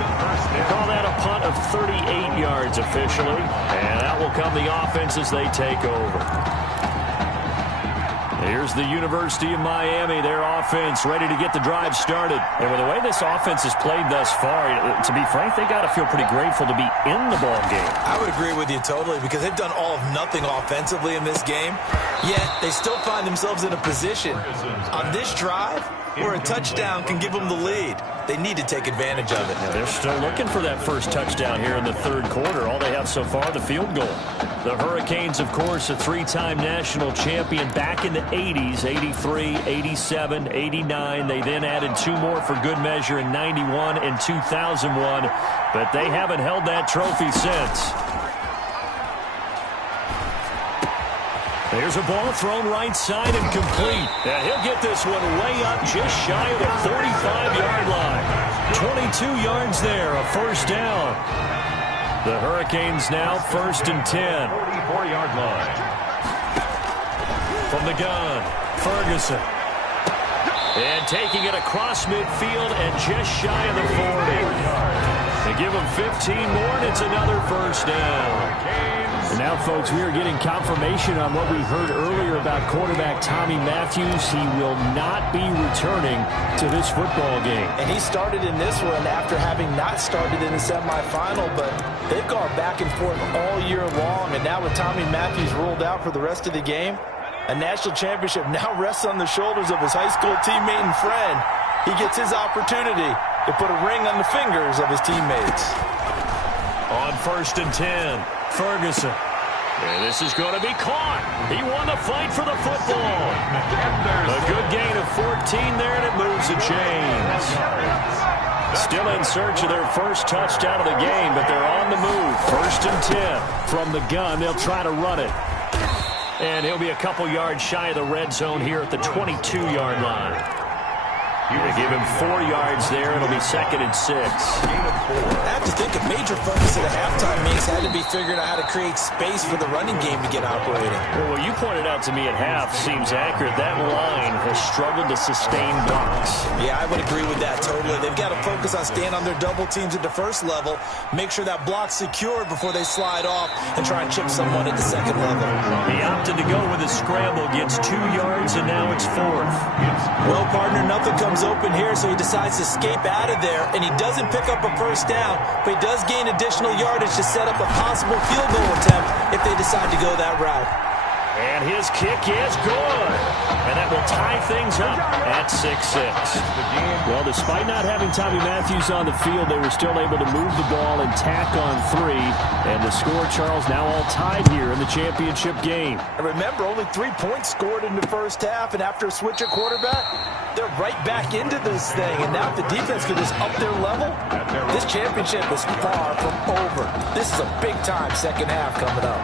They call that a punt of 38 yards officially, and out will come the offense as they take over. Here's the University of Miami, their offense ready to get the drive started. And with the way this offense has played thus far, to be frank, they got to feel pretty grateful to be in the ball game. I would agree with you totally because they've done all of nothing offensively in this game, yet they still find themselves in a position on this drive where a touchdown can give them the lead. They need to take advantage of it. Yeah, they're still looking for that first touchdown here in the 3rd quarter. All they have so far, the field goal. The Hurricanes, of course, a 3-time national champion back in the 80s, 83, 87, 89. They then added 2 more for good measure in 91 and 2001, but they haven't held that trophy since. There's a ball thrown right side and complete. Now he'll get this one way up just shy of the 45-yard line. 22 yards there, a 1st down. The Hurricanes now 1st and 10. 44-yard line. From the gun, Ferguson. And taking it across midfield and just shy of the 40. They give him 15 more, and it's another 1st down. And now, folks, we are getting confirmation on what we heard earlier about quarterback Tommy Matthews. He will not be returning to this football game. And he started in this one after having not started in the semifinal, but they've gone back and forth all year long. And now with Tommy Matthews ruled out for the rest of the game, a national championship now rests on the shoulders of his high school teammate and friend. He gets his opportunity to put a ring on the fingers of his teammates. On 1st and 10, Ferguson. And this is going to be caught. He won the fight for the football. A good gain of 14 there, and it moves the chains. Still in search of their first touchdown of the game, but they're on the move. 1st and 10 from the gun. They'll try to run it. And he'll be a couple yards shy of the red zone here at the 22-yard line. They give him 4 yards there. It'll be 2nd and 6. I have to think a major focus at the halftime means had to be figuring out how to create space for the running game to get operating. Well, what you pointed out to me at half seems accurate. That line has struggled to sustain blocks. Yeah, I would agree with that totally. They've got to focus on staying on their double teams at the first level, make sure that block's secured before they slide off and try and chip someone at the second level. He opted to go with a scramble, gets 2 yards, and now it's 4th. Well, partner, nothing comes open here, so he decides to escape out of there, and he doesn't pick up a 1st down, but he does gain additional yardage to set up a possible field goal attempt if they decide to go that route. And his kick is good. And that will tie things up at 6-6. Well, despite not having Tommy Matthews on the field, they were still able to move the ball and tack on 3. And the score, Charles, now all tied here in the championship game. And remember, only 3 points scored in the first half, and after a switch at quarterback, they're right back into this thing. And now if the defense could just up their level, this championship is far from over. This is a big-time second half coming up.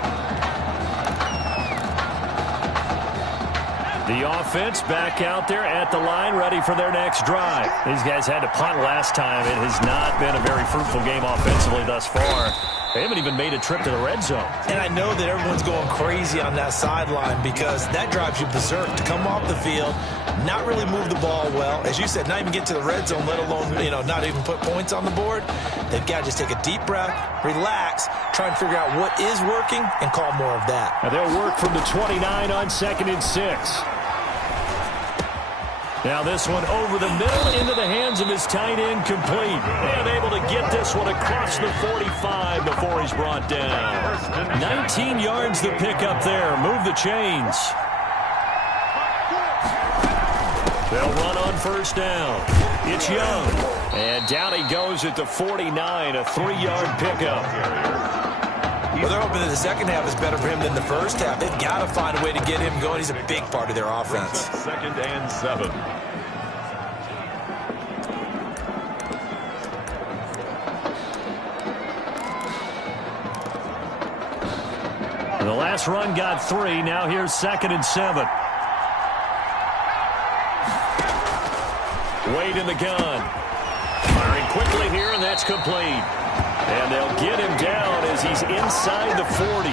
The offense back out there at the line, ready for their next drive. These guys had to punt last time. It has not been a very fruitful game offensively thus far. They haven't even made a trip to the red zone. And I know that everyone's going crazy on that sideline because that drives you berserk to come off the field, not really move the ball well. As you said, not even get to the red zone, let alone, not even put points on the board. They've got to just take a deep breath, relax, try and figure out what is working, and call more of that. Now they'll work from the 29 on 2nd and 6. Now this one over the middle into the hands of his tight end, complete. And able to get this one across the 45 before he's brought down. 19 yards the pick up there. Move the chains. They'll run on first down. It's Young. And down he goes at the 49, a 3-yard pickup. Well, they're hoping that the second half is better for him than the first half. They've got to find a way to get him going. He's a big part of their offense. 2nd and 7. The last run got 3. Now here's 2nd and 7. Wade in the gun. Firing quickly here, and that's complete. And they'll get him down as he's inside the 40.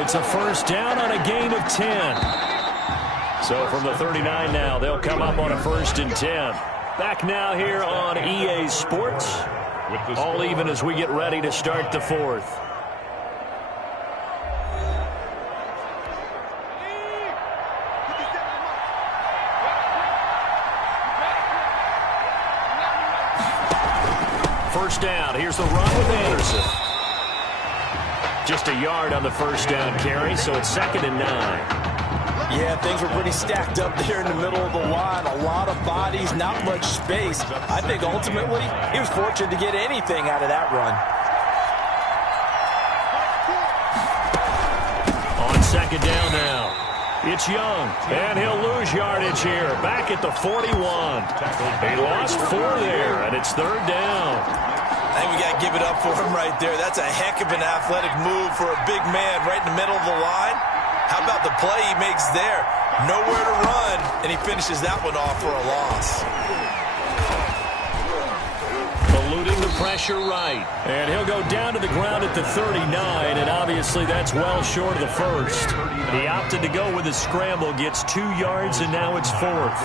It's a first down on a gain of 10. So from the 39 now, they'll come up on a 1st and 10. Back now here on EA Sports. All even as we get ready to start the 4th. First down. Here's the run with Anderson. Just a yard on the first down carry, so it's 2nd and 9. Yeah, things were pretty stacked up there in the middle of the line. A lot of bodies, not much space. I think ultimately he was fortunate to get anything out of that run. On 2nd down now. It's Young, and he'll lose yardage here. Back at the 41. He lost 4 there, and it's 3rd down. I think we got to give it up for him right there. That's a heck of an athletic move for a big man right in the middle of the line. How about the play he makes there? Nowhere to run, and he finishes that one off for a loss. Eluding the pressure right. And he'll go down to the ground at the 39, and obviously that's well short of the first. He opted to go with a scramble, gets 2 yards, and now it's 4th.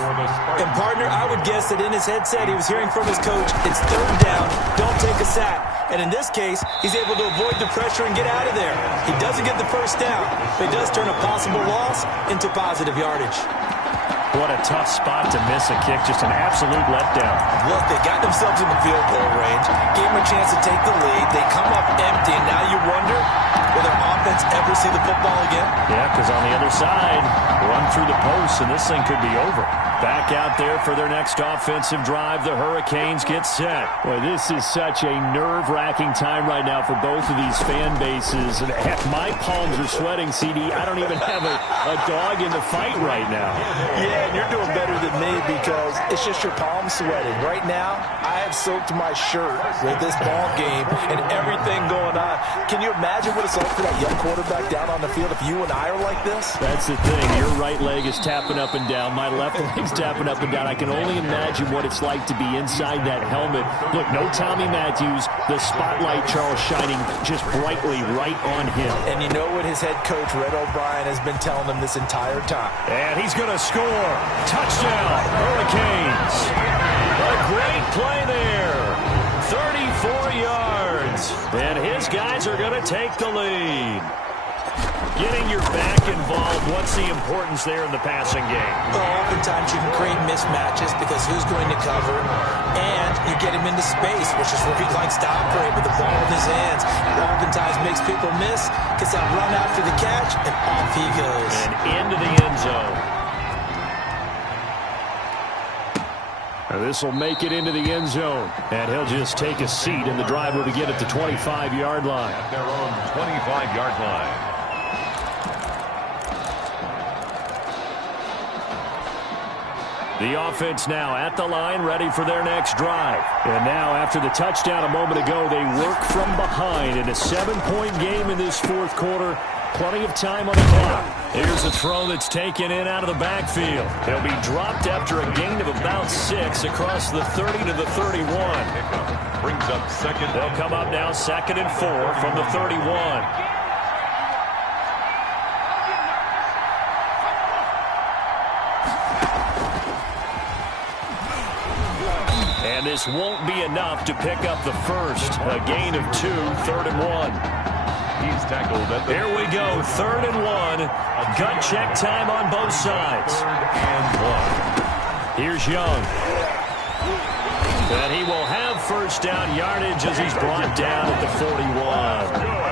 And, partner, I would guess that in his headset he was hearing from his coach, it's 3rd down, don't take a sack. And in this case, he's able to avoid the pressure and get out of there. He doesn't get the first down, but he does turn a possible loss into positive yardage. What a tough spot to miss a kick. Just an absolute letdown. Look, they got themselves in the field goal range, gave them a chance to take the lead. They come up empty, and now you wonder, will their offense ever see the football again? Yeah, because on the other side, run through the post, and this thing could be over. Back out there for their next offensive drive. The Hurricanes get set. Boy, this is such a nerve-wracking time right now for both of these fan bases. And heck, my palms are sweating, CD. I don't even have a dog in the fight right now. Yeah, and you're doing better than me because it's just your palms sweating. Right now, I have soaked my shirt with this ball game and everything going on. Can you imagine what it's like for that young quarterback down on the field if you and I are like this? That's the thing. Your right leg is tapping up and down. My left leg's tapping up and down. I can only imagine what it's like to be inside that helmet. Look, no Tommy Matthews. The spotlight, Charles, shining just brightly right on him. And you know what his head coach, Red O'Brien, has been telling him this entire time. And he's going to score. Touchdown, Hurricanes. A great play there. 34 yards. And his guys are going to take the lead. Getting your back involved, what's the importance there in the passing game? Well, oftentimes you can create mismatches because who's going to cover, and you get him into space, which is where he likes to operate with the ball in his hands. It oftentimes makes people miss, gets that run after the catch, and off he goes. And into the end zone. This will make it into the end zone, and he'll just take a seat, and the drive will begin at the 25-yard line. At their own 25-yard line. The offense now at the line, ready for their next drive. And now, after the touchdown a moment ago, they work from behind in a 7-point game in this fourth quarter. Plenty of time on the clock. Here's a throw that's taken in out of the backfield. He'll be dropped after a gain of about 6 across the 30 to the 31. Brings up second. They'll come up now 2nd and 4 from the 31. And this won't be enough to pick up the first. A gain of 2, 3rd and 1. He's tackled at the... There we go, 3rd and 1. Gut check time on both sides. 3rd and 1. Here's Young. And he will have first down yardage as he's brought down at the 41.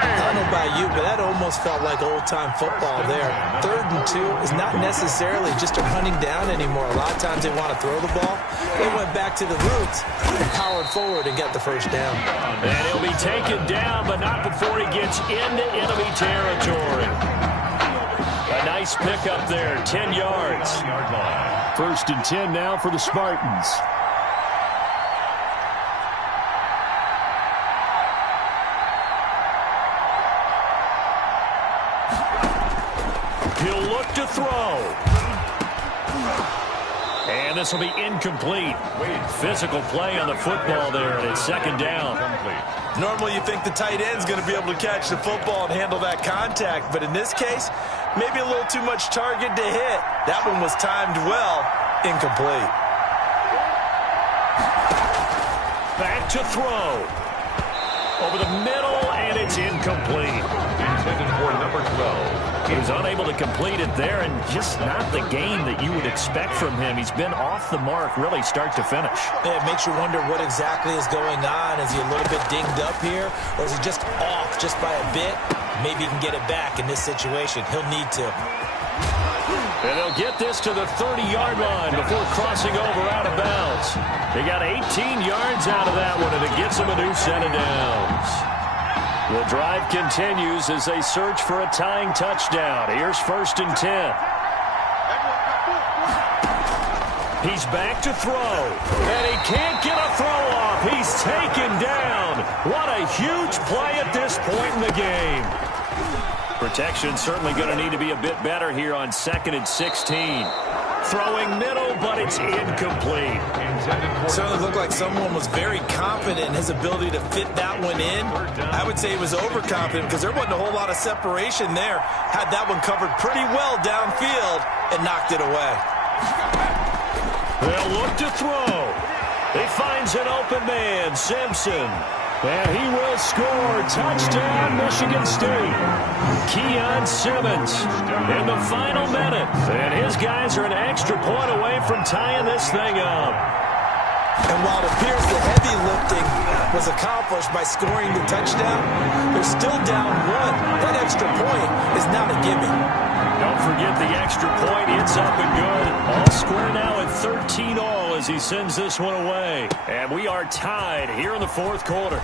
I don't know about you, but that almost felt like old-time football there. 3rd and 2 is not necessarily just a running down anymore. A lot of times they want to throw the ball. They went back to the roots and powered forward and got the first down. And he'll be taken down, but not before he gets into enemy territory. A nice pickup there, 10 yards. 1st and 10 now for the Spartans. He'll look to throw. And this will be incomplete. Physical play on the football there, and it's 2nd down. Normally you think the tight end's going to be able to catch the football and handle that contact, but in this case, maybe a little too much target to hit. That one was timed well. Incomplete. Back to throw. Over the middle, and it's incomplete. Intended for number 12. He was unable to complete it there, and just not the game that you would expect from him. He's been off the mark, really, start to finish. Yeah, it makes you wonder what exactly is going on. Is he a little bit dinged up here, or is he just off just by a bit? Maybe he can get it back in this situation. He'll need to. And they'll get this to the 30-yard line before crossing over out of bounds. They got 18 yards out of that one, and it gets them a new set of downs. The drive continues as they search for a tying touchdown. Here's 1st and 10. He's back to throw, and he can't get a throw off. He's taken down. What a huge play at this point in the game. Protection certainly going to need to be a bit better here on 2nd and 16. Throwing middle, but it's incomplete. Certainly looked like someone was very confident in his ability to fit that one in. I would say he was overconfident because there wasn't a whole lot of separation there. Had that one covered pretty well downfield and knocked it away. They'll look to throw. He finds an open man, Simpson. And he will score. Touchdown, Michigan State. Keon Simmons in the final minute. And his guys are an extra point away from tying this thing up. And while it appears the heavy lifting was accomplished by scoring the touchdown, they're still down 1. That extra point is not a gimme. Don't forget the extra point. It's up and good. All square now at 13-all as he sends this one away. And we are tied here in the fourth quarter.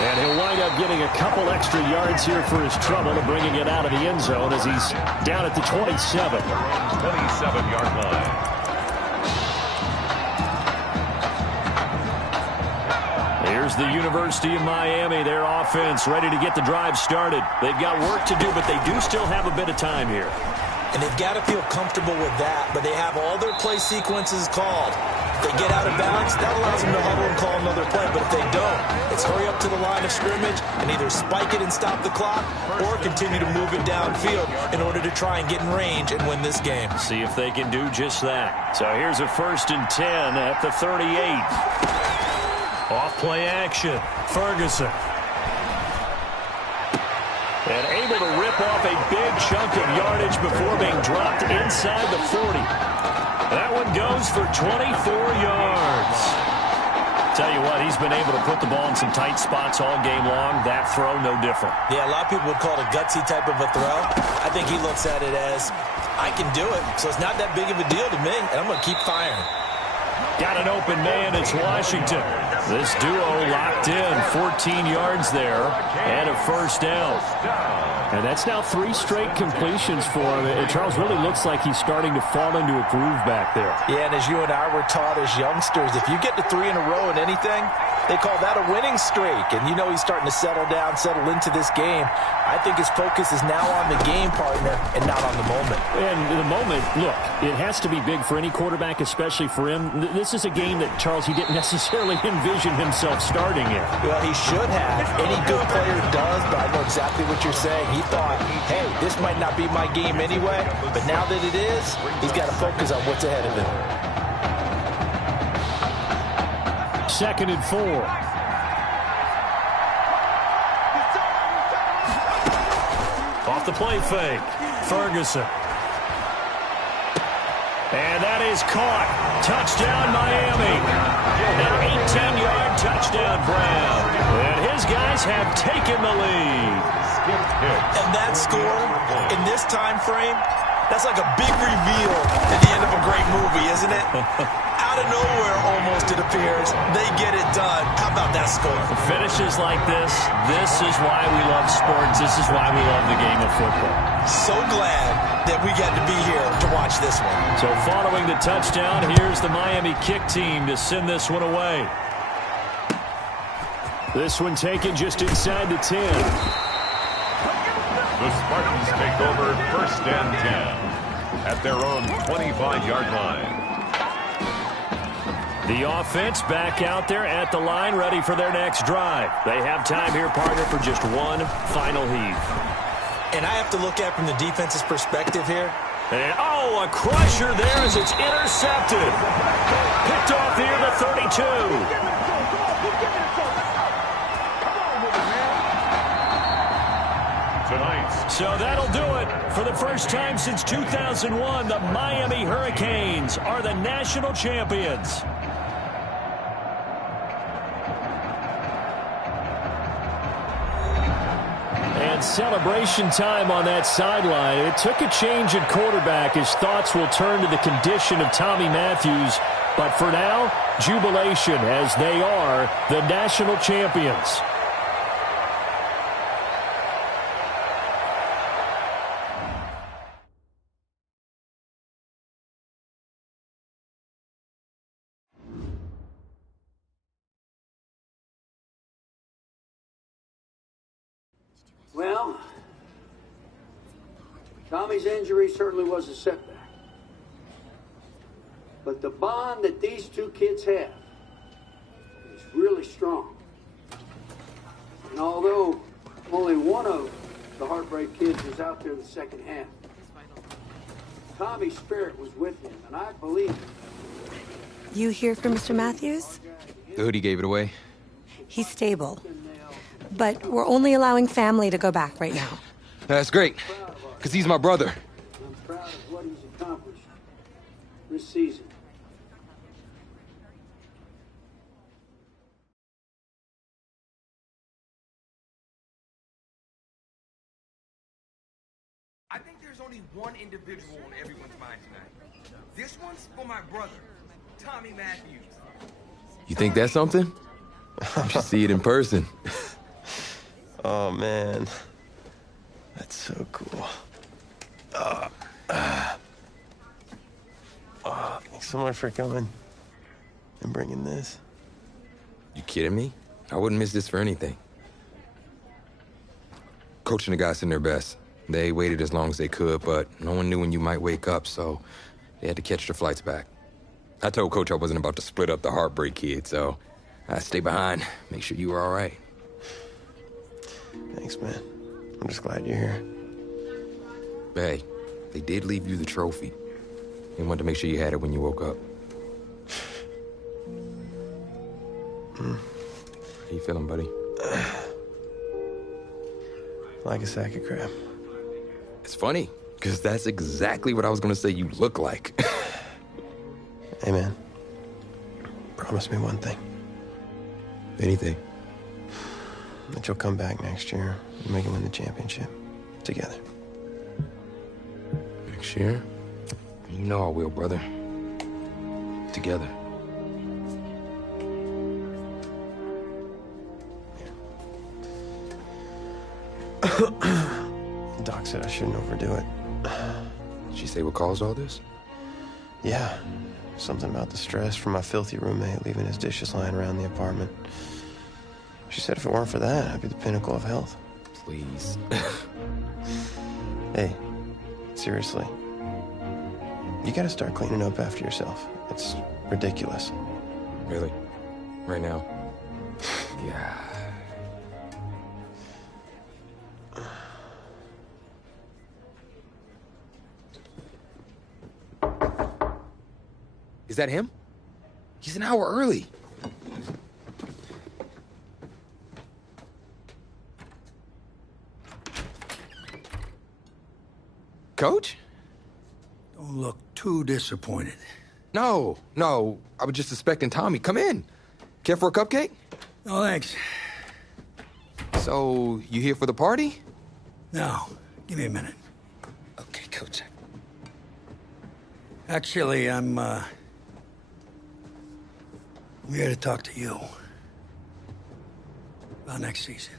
And he'll wind up getting a couple extra yards here for his trouble and bringing it out of the end zone as he's down at the 27. 27-yard line. Here's the University of Miami, their offense ready to get the drive started. They've got work to do, but they do still have a bit of time here. And they've got to feel comfortable with that, but they have all their play sequences called. If they get out of bounds, that allows them to huddle and call another play, but if they don't, it's hurry up to the line of scrimmage and either spike it and stop the clock or continue to move it downfield in order to try and get in range and win this game. See if they can do just that. So here's a 1st and 10 at the 38. Off play action. Ferguson. And able to rip off a big chunk of yardage before being dropped inside the 40. That one goes for 24 yards. Tell you what, he's been able to put the ball in some tight spots all game long. That throw, no different. Yeah, a lot of people would call it a gutsy type of a throw. I think he looks at it as, I can do it, so it's not that big of a deal to me, and I'm going to keep firing. Got an open man, it's Washington. This duo locked in, 14 yards there, and a first down. And that's now 3 straight completions for him. And Charles really looks like he's starting to fall into a groove back there. Yeah, and as you and I were taught as youngsters, if you get to 3 in a row in anything, they call that a winning streak. And you know he's starting to settle down, settle into this game. I think his focus is now on the game, partner, and not on the moment. And the moment, look, it has to be big for any quarterback, especially for him. This is a game that, Charles, he didn't necessarily envision himself starting in. Well, he should have. Any good player does, but I know exactly what you're saying. He thought, hey, this might not be my game anyway, but now that it is, he's got to focus on what's ahead of him. 2nd and 4. Off the play fake, Ferguson. And that is caught. Touchdown, Miami. An 18-yard touchdown, Brown. And his guys have taken the lead. And that score, in this time frame, that's like a big reveal at the end of a great movie, isn't it? Out of nowhere, almost, it appears. They get it done. How about that score? Finishes like this is why we love sports. This is why we love the game of football. So glad that we got to be here to watch this one. So following the touchdown, here's the Miami kick team to send this one away. This one taken just inside the 10. The Spartans take over 1st and 10 at their own 25-yard line. The offense back out there at the line, ready for their next drive. They have time here, partner, for just one final heave. And I have to look at it from the defense's perspective here. And, a crusher there as it's intercepted. Picked off here to 32. So that'll do it. For the first time since 2001, the Miami Hurricanes are the national champions. And celebration time on that sideline. It took a change at quarterback. His thoughts will turn to the condition of Tommy Matthews. But for now, jubilation as they are the national champions. Well, Tommy's injury certainly was a setback. But the bond that these two kids have is really strong. And although only one of the Heartbreak Kids was out there in the second half, Tommy's spirit was with him, and I believe it. You hear from Mr. Matthews? The hoodie gave it away. He's stable. But we're only allowing family to go back right now. That's great, because he's my brother. I'm proud of what he's accomplished this season. I think there's only one individual on everyone's mind tonight. This one's for my brother, Tommy Matthews. You think that's something? You should see it in person. Oh, man. That's so cool. Thanks so much for coming and bringing this. You kidding me? I wouldn't miss this for anything. Coach and the guys did their best. They waited as long as they could, but no one knew when you might wake up, so they had to catch their flights back. I told Coach I wasn't about to split up the Heartbreak Kid, so I stayed behind, make sure you were all right. Thanks, man. I'm just glad you're here. But hey, they did leave you the trophy. They wanted to make sure you had it when you woke up. How you feeling, buddy? Like a sack of crap. It's funny, because that's exactly what I was going to say you look like. Hey, man. Promise me one thing. Anything. That you'll come back next year and we can win the championship. Together. Next year? You know I will, brother. Together. Doc said I shouldn't overdo it. Did she say what caused all this? Yeah. Something about the stress from my filthy roommate leaving his dishes lying around the apartment. She said if it weren't for that, I'd be the pinnacle of health. Please. Hey, seriously. You gotta start cleaning up after yourself. It's ridiculous. Really? Right now? Yeah. Is that him? He's an hour early. Coach? Don't look too disappointed. No. I was just suspecting Tommy. Come in. Care for a cupcake? No, thanks. So, you here for the party? No. Give me a minute. Okay, Coach. Actually, I'm here to talk to you about next season.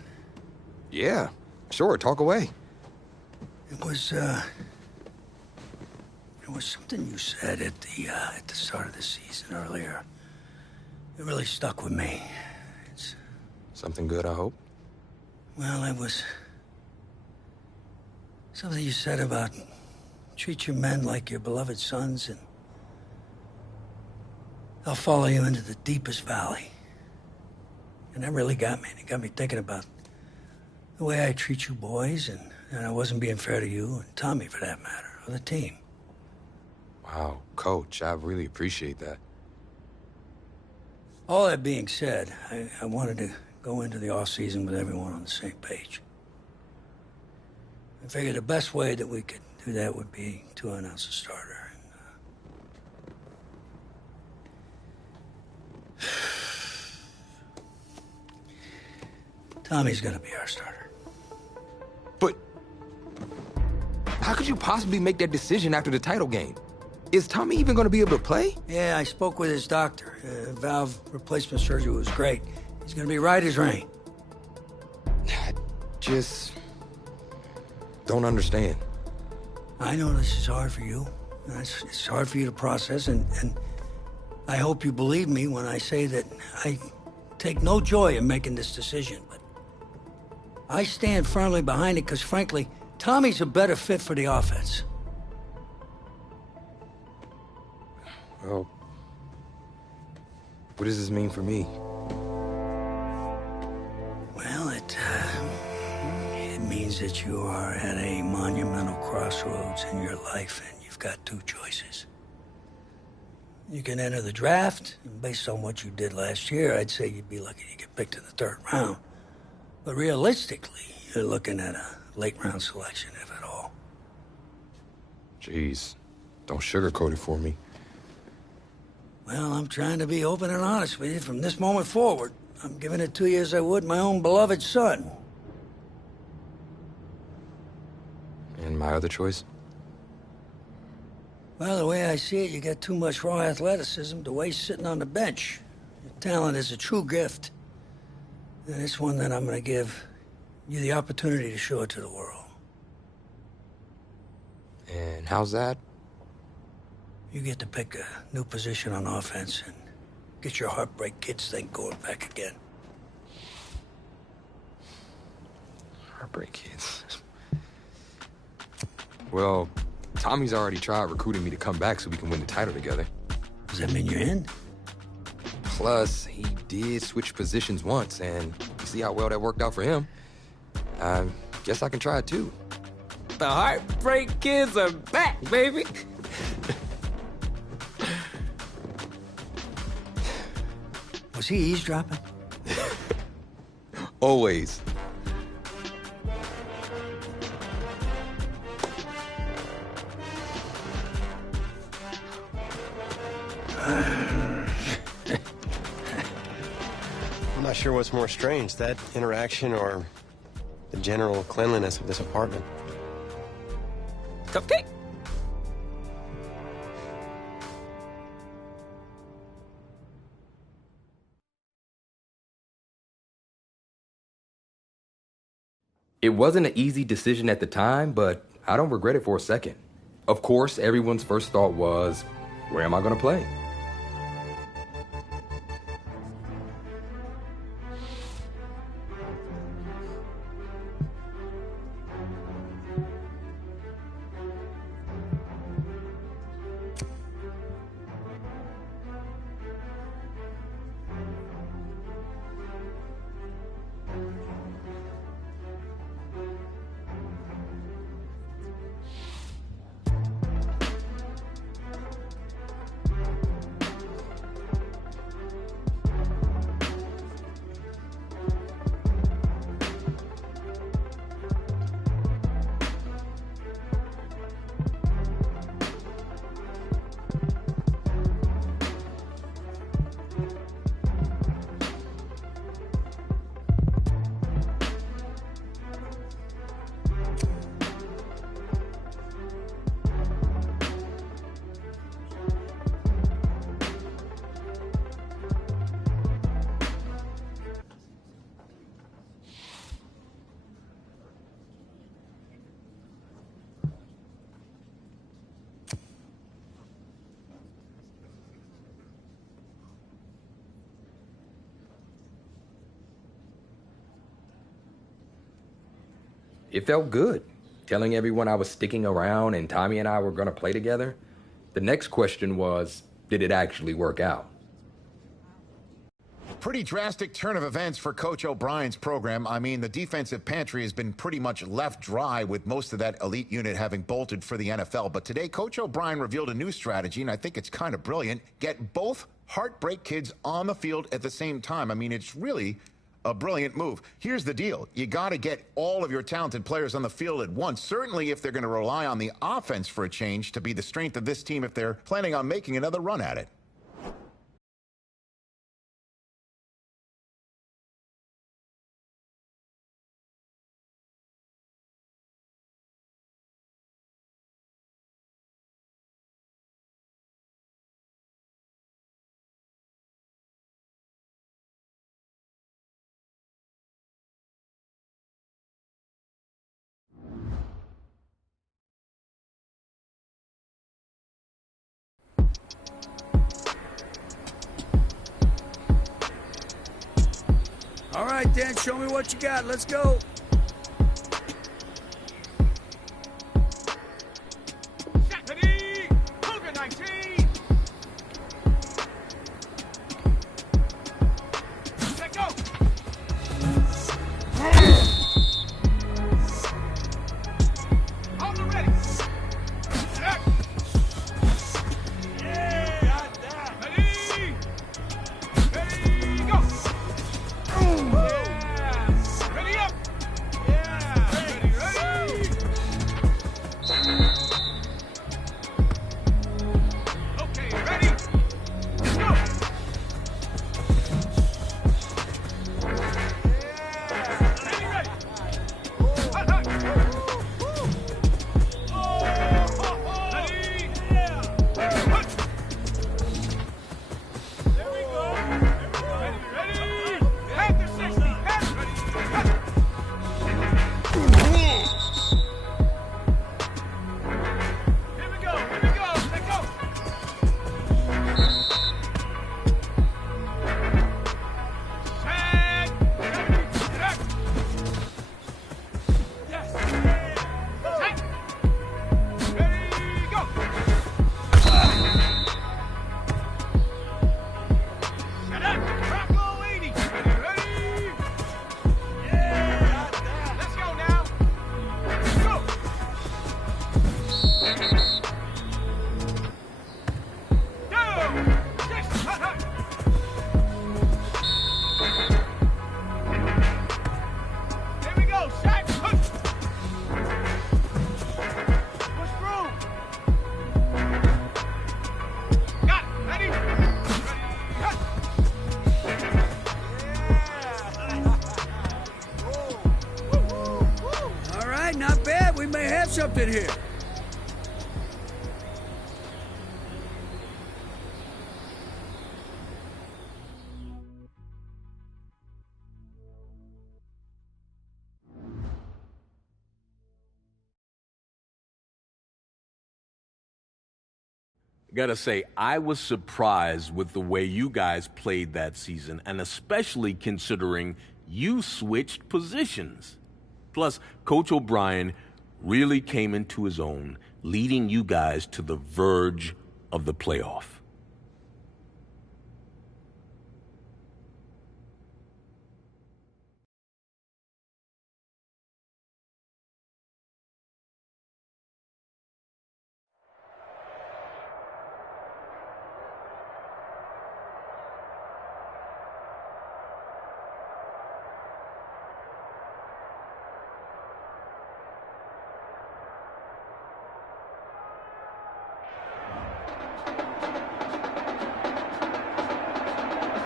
Yeah, sure. Talk away. It was something you said at the start of the season earlier. It really stuck with me. It's something good, I hope. Well, it was something you said about treat your men like your beloved sons, and they'll follow you into the deepest valley. And that really got me. It got me thinking about the way I treat you boys, and I wasn't being fair to you, and Tommy for that matter, or the team. Wow, Coach, I really appreciate that. All that being said, I wanted to go into the off-season with everyone on the same page. I figured the best way that we could do that would be to announce a starter. Tommy's gonna be our starter. But how could you possibly make that decision after the title game? Is Tommy even gonna be able to play? Yeah, I spoke with his doctor. Valve replacement surgery was great. He's gonna be right as rain. I just don't understand. I know this is hard for you. It's hard for you to process, and I hope you believe me when I say that I take no joy in making this decision, but I stand firmly behind it because, frankly, Tommy's a better fit for the offense. Well, what does this mean for me? Well, it means that you are at a monumental crossroads in your life, and you've got two choices. You can enter the draft, and based on what you did last year, I'd say you'd be lucky to get picked in the third round. But realistically, you're looking at a late-round selection, if at all. Jeez, don't sugarcoat it for me. Well, I'm trying to be open and honest with you from this moment forward. I'm giving it to you as I would my own beloved son. And my other choice? Well, the way I see it, you got too much raw athleticism to waste sitting on the bench. Your talent is a true gift. And it's one that I'm going to give you the opportunity to show it to the world. And how's that? You get to pick a new position on offense and get your Heartbreak Kids thing going back again. Heartbreak Kids. Well, Tommy's already tried recruiting me to come back so we can win the title together. Does that mean you're in? Plus, he did switch positions once, and you see how well that worked out for him. I guess I can try it too. The Heartbreak Kids are back, baby. Was he eavesdropping? Always. I'm not sure what's more strange, that interaction or the general cleanliness of this apartment. Cupcake? It wasn't an easy decision at the time, but I don't regret it for a second. Of course, everyone's first thought was, where am I going to play? It felt good, telling everyone I was sticking around and Tommy and I were going to play together. The next question was, did it actually work out? Pretty drastic turn of events for Coach O'Brien's program. I mean, the defensive pantry has been pretty much left dry with most of that elite unit having bolted for the NFL. But today, Coach O'Brien revealed a new strategy, and I think it's kind of brilliant. Get both heartbreak kids on the field at the same time. I mean, it's really a brilliant move. Here's the deal. You got to get all of your talented players on the field at once, certainly if they're going to rely on the offense for a change to be the strength of this team if they're planning on making another run at it. All right, Dan, show me what you got. Let's go. left it here. Gotta say, I was surprised with the way you guys played that season, and especially considering you switched positions. Plus, Coach O'Brien really came into his own, leading you guys to the verge of the playoff.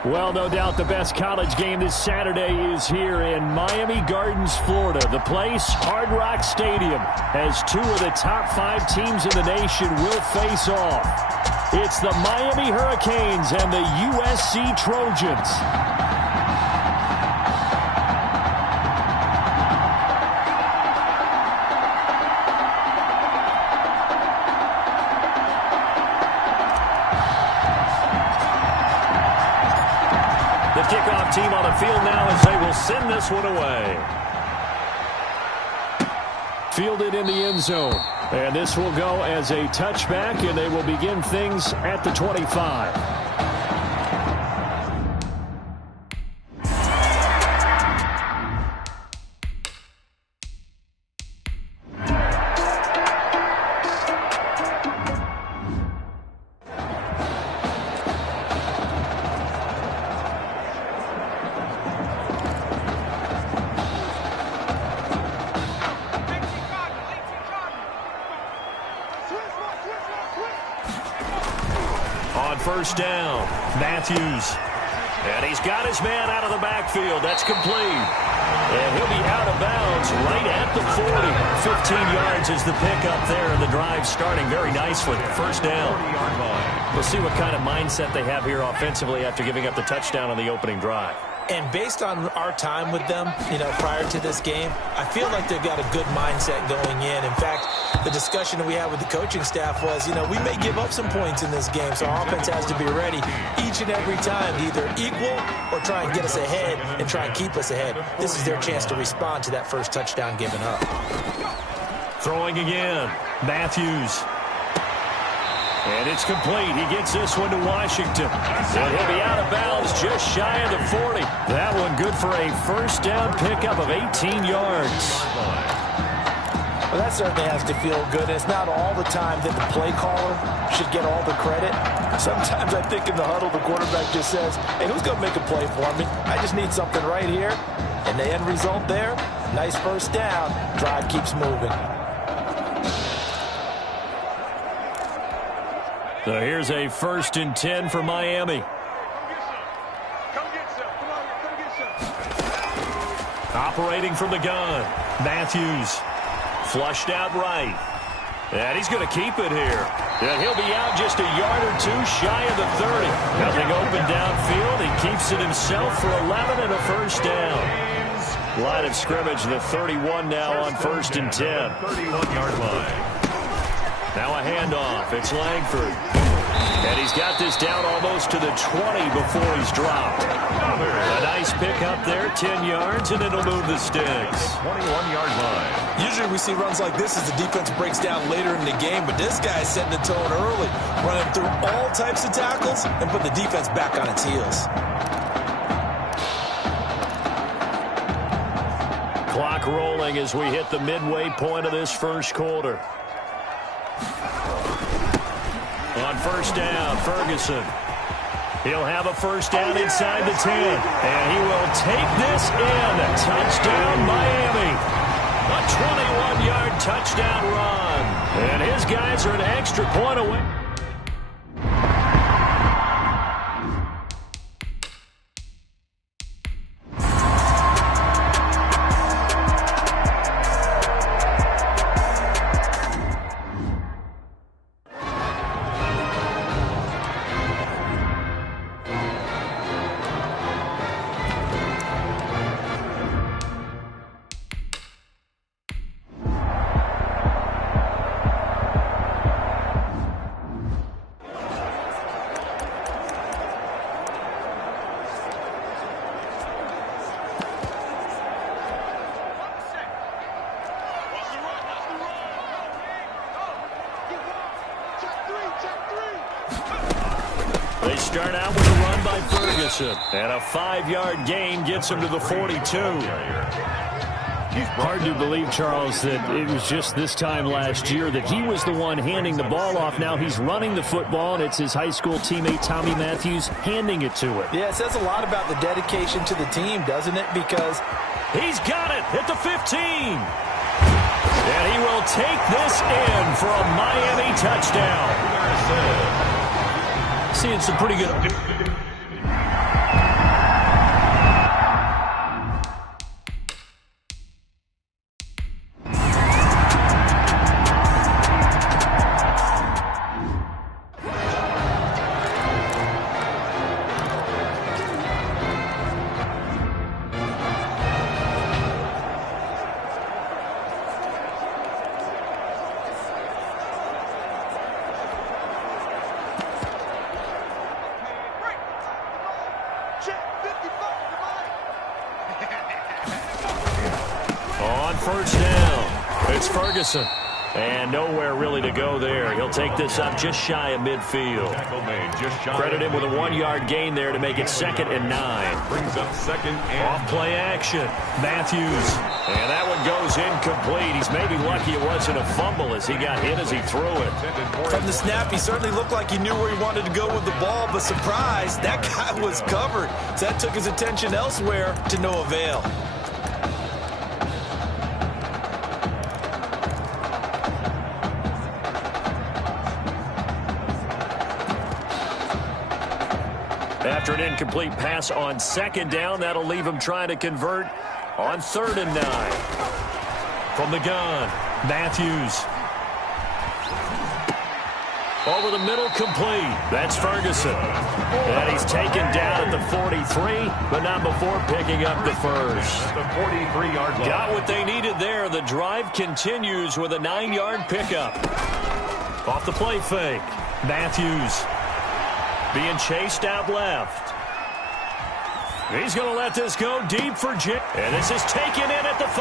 Well, no doubt the best college game this Saturday is here in Miami Gardens, Florida. The place, Hard Rock Stadium, as two of the top 5 teams in the nation will face off. It's the Miami Hurricanes and the USC Trojans. Kickoff team on the field now as they will send this one away. Fielded in the end zone. And this will go as a touchback, and they will begin things at the 25. First down, Matthews. And he's got his man out of the backfield. That's complete. And he'll be out of bounds right at the 40. 15 yards is the pickup there, and the drive starting very nicely. First down. We'll see what kind of mindset they have here offensively after giving up the touchdown on the opening drive. And based on our time with them, prior to this game, I feel like they've got a good mindset going in. In fact, the discussion that we had with the coaching staff was, we may give up some points in this game, so our offense has to be ready each and every time to either equal or try and get us ahead and try and keep us ahead. This is their chance to respond to that first touchdown given up. Throwing again, Matthews. And it's complete. He gets this one to Washington. And he'll be out of bounds just shy of the 40. That one good for a first down pickup of 18 yards. Well, that certainly has to feel good. It's not all the time that the play caller should get all the credit. Sometimes I think in the huddle, the quarterback just says, hey, who's going to make a play for me? I just need something right here. And the end result there, nice first down. Drive keeps moving. So here's a 1st and 10 for Miami. Operating from the gun, Matthews. Flushed out right. And he's going to keep it here. And he'll be out just a yard or two shy of the 30. Nothing open downfield. He keeps it himself for 11 and a first down. Line of scrimmage, the 31 now on 1st and 10. 31-yard line. Now a handoff. It's Langford. And he's got this down almost to the 20 before he's dropped. A nice pickup there, 10 yards, and it'll move the sticks. 21-yard line. Usually we see runs like this as the defense breaks down later in the game, but this guy's setting the tone early, running through all types of tackles and put the defense back on its heels. Clock rolling as we hit the midway point of this first quarter. On first down, Ferguson. He'll have a first down inside the 10. And he will take this in. A touchdown, Miami. A 21-yard touchdown run. And his guys are an extra point away. start out with a run by Ferguson. And a 5-yard gain gets him to the 42. Hard to believe, Charles, that it was just this time last year that he was the one handing the ball off. Now he's running the football, and it's his high school teammate Tommy Matthews handing it to him. Yeah, it says a lot about the dedication to the team, doesn't it? Because he's got it at the 15. And he will take this in for a Miami touchdown. Seeing some pretty good... First down. It's Ferguson. And nowhere really to go there. He'll take this up just shy of midfield. Credit him with a 1-yard gain there to make it 2nd and 9. Brings up 2nd and... Off play action. Matthews. And that one goes incomplete. He's maybe lucky it wasn't a fumble as he got hit as he threw it. From the snap, he certainly looked like he knew where he wanted to go with the ball, but surprise, that guy was covered. So that took his attention elsewhere to no avail. After an incomplete pass on 2nd down, that'll leave him trying to convert on 3rd and 9. From the gun, Matthews. Over the middle, complete. That's Ferguson. And he's taken down at the 43, but not before picking up the first. The 43-yard line. Got what they needed there. The drive continues with a 9-yard pickup. Off the play fake, Matthews. Being chased out left. He's going to let this go deep for Jim. And this is taken in at the 5.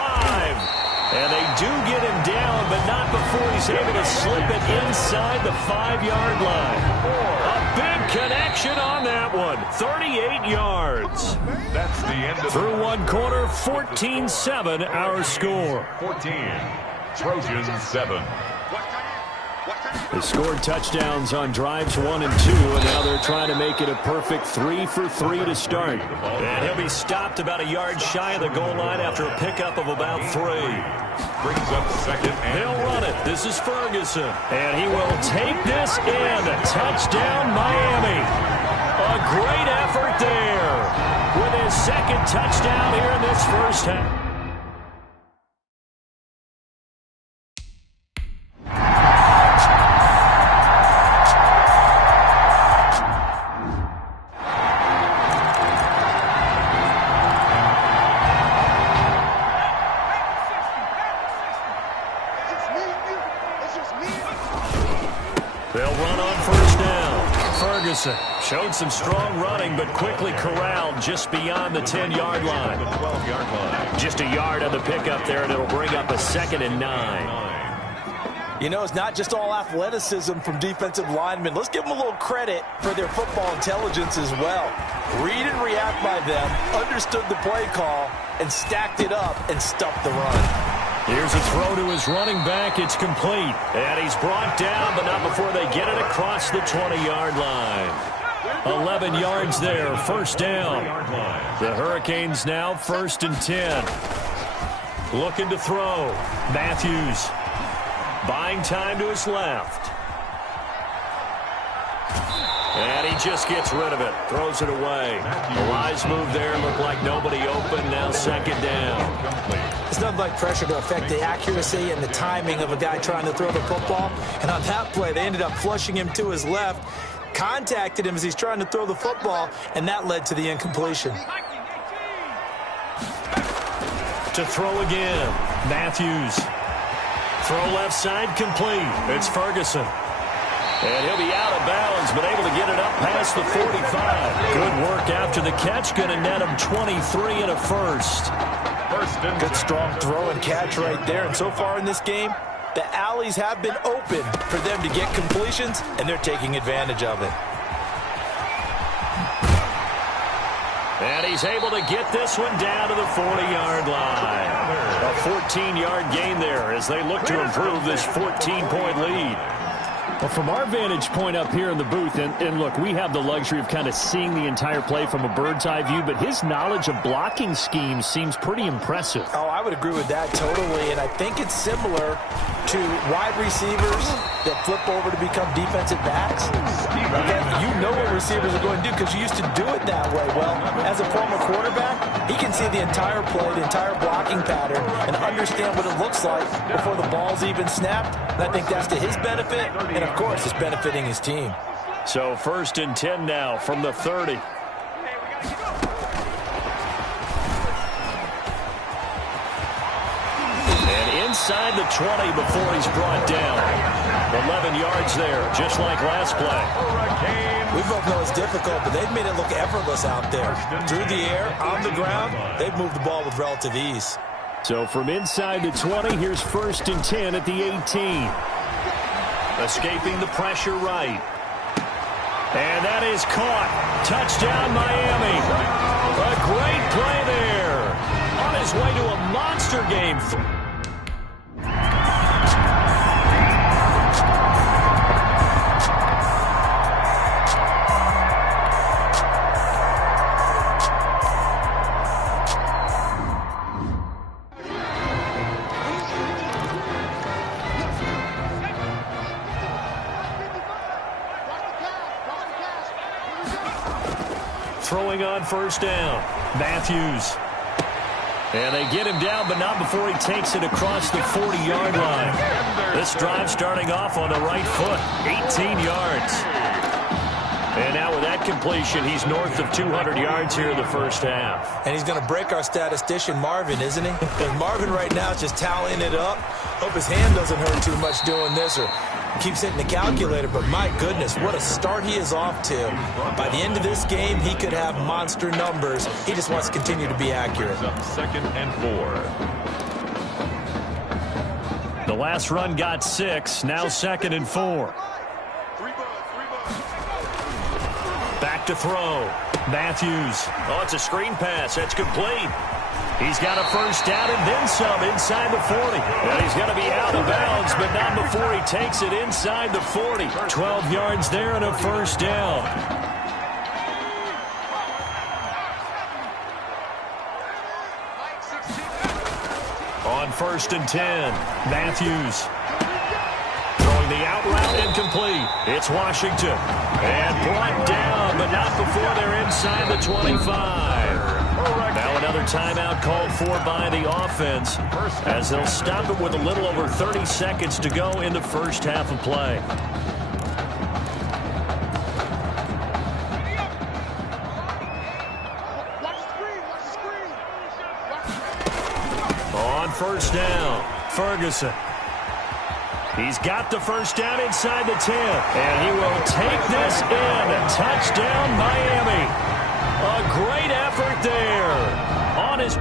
And they do get him down, but not before he's able to slip it inside the 5-yard line. A big connection on that one. 38 yards. That's the end of through one quarter, 14-7 our score. 14. Trojans 7. They scored touchdowns on drives 1 and 2, and now they're trying to make it a perfect 3 for 3 to start. And he'll be stopped about a yard shy of the goal line after a pickup of about 3. Brings up 2nd and... They'll run it. This is Ferguson. And he will take this in. Touchdown, Miami. A great effort there with his 2nd touchdown here in this first half. Showed some strong running, but quickly corralled just beyond the 10-yard line. The 12-yard line. Just a yard on the pickup there, and it'll bring up a 2nd and 9. You know, it's not just all athleticism from defensive linemen. Let's give them a little credit for their football intelligence as well. Read and react by them, understood the play call, and stacked it up and stuffed the run. Here's a throw to his running back. It's complete. And he's brought down, but not before they get it across the 20-yard line. 11 yards there, first down. The Hurricanes now 1st and 10. Looking to throw. Matthews buying time to his left. And he just gets rid of it. Throws it away. A wise move there. Looked like nobody open. Now 2nd down. It's nothing like pressure to affect the accuracy and the timing of a guy trying to throw the football. And on that play, they ended up flushing him to his left. Contacted him as he's trying to throw the football, and that led to the incompletion. To throw again. Matthews. Throw left side complete. It's Ferguson. And he'll be out of bounds, but able to get it up past the 45. Good work after the catch. Going to net him 23 and a first. Good strong throw and catch right there. And so far in this game, the alleys have been open for them to get completions, and they're taking advantage of it. And he's able to get this one down to the 40-yard line. A 14-yard gain there as they look to improve this 14-point lead. Well, from our vantage point up here in the booth, and look, we have the luxury of kind of seeing the entire play from a bird's eye view, but his knowledge of blocking schemes seems pretty impressive. Oh, I would agree with that totally, and I think it's similar to wide receivers that flip over to become defensive backs. Okay? You know what receivers are going to do because you used to do it that way. Well, as a former quarterback, he can see the entire play, the entire blocking pattern, and understand what it looks like before the ball's even snapped. And I think that's to his benefit, and of course, it's benefiting his team. So 1st and 10 now from the 30. And inside the 20 before he's brought down. 11 yards there, just like last play. We both know it's difficult, but they've made it look effortless out there. Through the air, on the ground, they've moved the ball with relative ease. So from inside the 20, here's 1st and 10 at the 18. Escaping the pressure right. And that is caught. Touchdown, Miami. A great play there. On his way to a monster game. Throwing on 1st down. Matthews. And they get him down, but not before he takes it across the 40-yard line. This drive starting off on the right foot. 18 yards. And now with that completion, he's north of 200 yards here in the first half. And he's going to break our statistician, Marvin, isn't he? And Marvin right now is just tallying it up. Hope his hand doesn't hurt too much doing this or keeps hitting the calculator, but my goodness, what a start he is off to. By the end of this game, he could have monster numbers. He just wants to continue to be accurate. 2nd and 4. The last run got 6, now 2nd and 4. Back to throw. Matthews. Oh, it's a screen pass. That's complete. He's got a 1st down and then some inside the 40. And he's going to be out of bounds, but not before he takes it inside the 40. 12 yards there and a 1st down. On 1st and 10, Matthews. Throwing the out route incomplete. It's Washington. And brought down, but not before they're inside the 25. Now another timeout called for by the offense as they'll stop it with a little over 30 seconds to go in the first half of play. On 1st down, Ferguson. He's got the 1st down inside the 10, and he will take this in. Touchdown, Miami. A great effort there on his...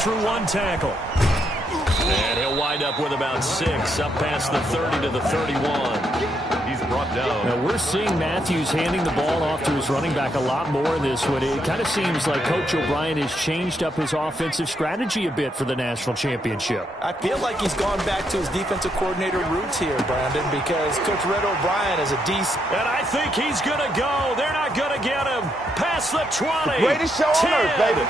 Through one tackle. And he'll wind up with about 6, up past the 30 to the 31. He's brought down. Now we're seeing Matthews handing the ball off to his running back a lot more in this one. It kind of seems like Coach O'Brien has changed up his offensive strategy a bit for the national championship. I feel like he's gone back to his defensive coordinator roots here, Brandon, because Coach Red O'Brien is a decent... And I think he's going to go. They're not going to get him. Past the 20. Greatest show on earth, baby.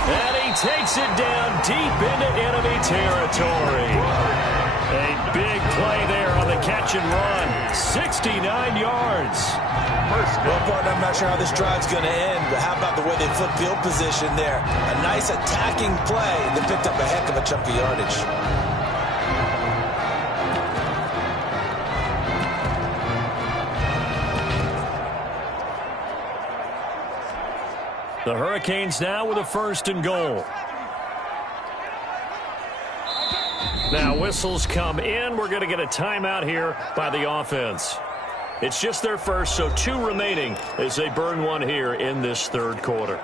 And he takes it down deep into enemy territory. A big play there on the catch and run. 69 yards. Well, partner, I'm not sure how this drive's going to end, but how about the way they flip field position there? A nice attacking play that picked up a heck of a chunk of yardage. The Hurricanes now with a 1st and goal. Now whistles come in. We're going to get a timeout here by the offense. It's just their first, so 2 remaining as they burn one here in this 3rd quarter.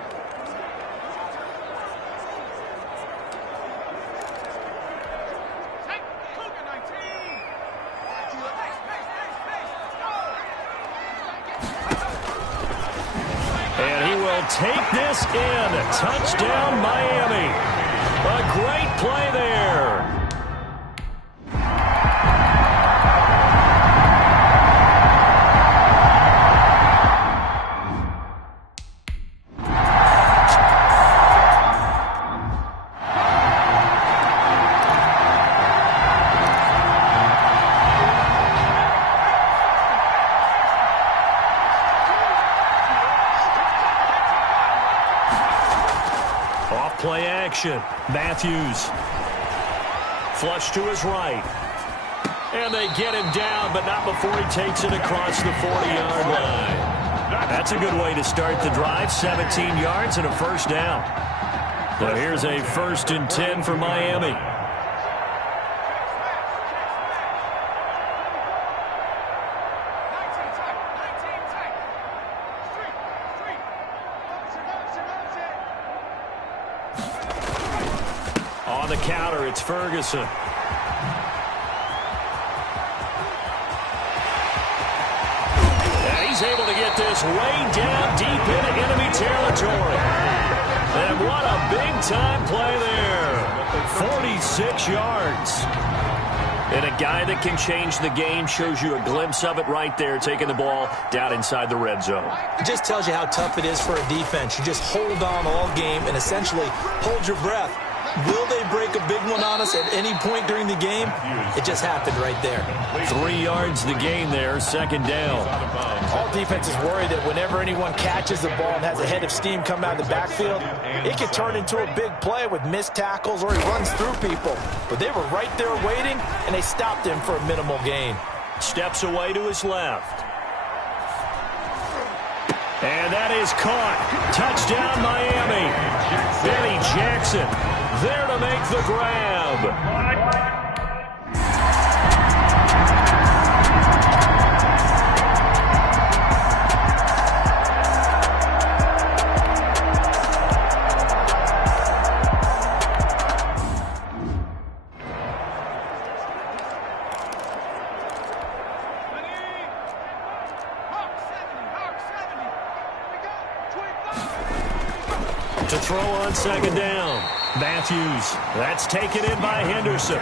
And he will take this in. Touchdown, Miami. A great play there. Play action. Matthews. Flush to his right. And they get him down, but not before he takes it across the 40-yard line. That's a good way to start the drive. 17 yards and a 1st down. So here's a 1st and 10 for Miami. On the counter, it's Ferguson. And he's able to get this way down deep into enemy territory. And what a big-time play there. 46 yards. And a guy that can change the game shows you a glimpse of it right there, taking the ball down inside the red zone. It just tells you how tough it is for a defense. You just hold on all game and essentially hold your breath. Will they break a big one on us at any point during the game? It just happened right there. 3 yards the gain there, 2nd down. All defenses worry that whenever anyone catches the ball and has a head of steam come out of the backfield, it could turn into a big play with missed tackles or he runs through people. But they were right there waiting, and they stopped him for a minimal gain. Steps away to his left. And that is caught. Touchdown, Miami. Benny Jackson there to make the grab. To throw on 2nd down. Matthews. That's taken in by Henderson.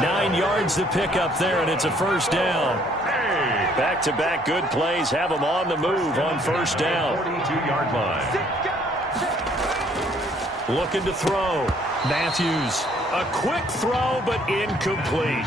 9 yards to pick up there, and it's a 1st down. Back-to-back good plays have them on the move on 1st down. 42-yard line. Looking to throw. Matthews. A quick throw, but incomplete.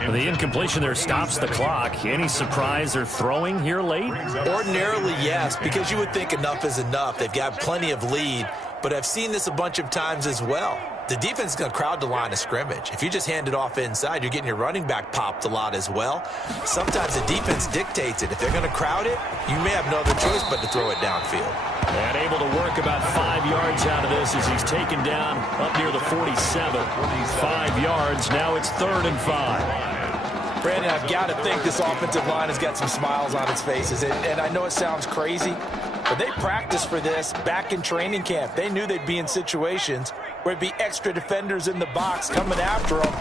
The incompletion there stops the clock. Any surprise they're throwing here late? Ordinarily, yes, because you would think enough is enough. They've got plenty of lead, but I've seen this a bunch of times as well. The defense is going to crowd the line of scrimmage. If you just hand it off inside, you're getting your running back popped a lot as well. Sometimes the defense dictates it. If they're going to crowd it, you may have no other choice but to throw it downfield. And able to work about 5 yards out of this as he's taken down up near the 47. 5 yards. Now it's 3rd and 5. Brandon, I've got to think this offensive line has got some smiles on its faces. And I know it sounds crazy, but they practiced for this back in training camp. They knew they'd be in situations where it'd be extra defenders in the box coming after them,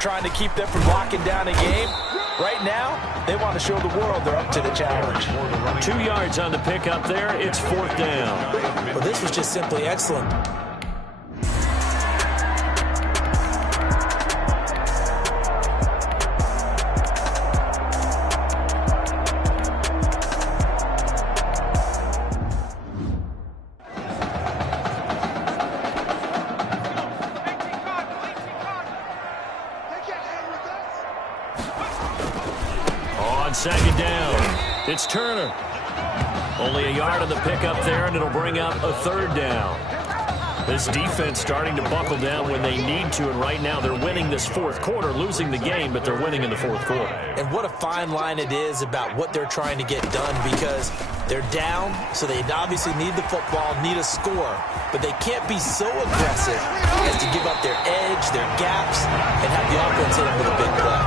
trying to keep them from locking down a game. Right now, they want to show the world they're up to the challenge. 2 yards on the pickup there. It's 4th down. Well, this was just simply excellent. On 2nd down, it's Turner. Only a yard on the pickup there, and it'll bring up a 3rd down. This defense starting to buckle down when they need to, and right now they're winning this fourth quarter, losing the game, but they're winning in the fourth quarter. And what a fine line it is about what they're trying to get done, because they're down, so they obviously need the football, need a score, but they can't be so aggressive as to give up their edge, their gaps, and have the offense hit them with a big play.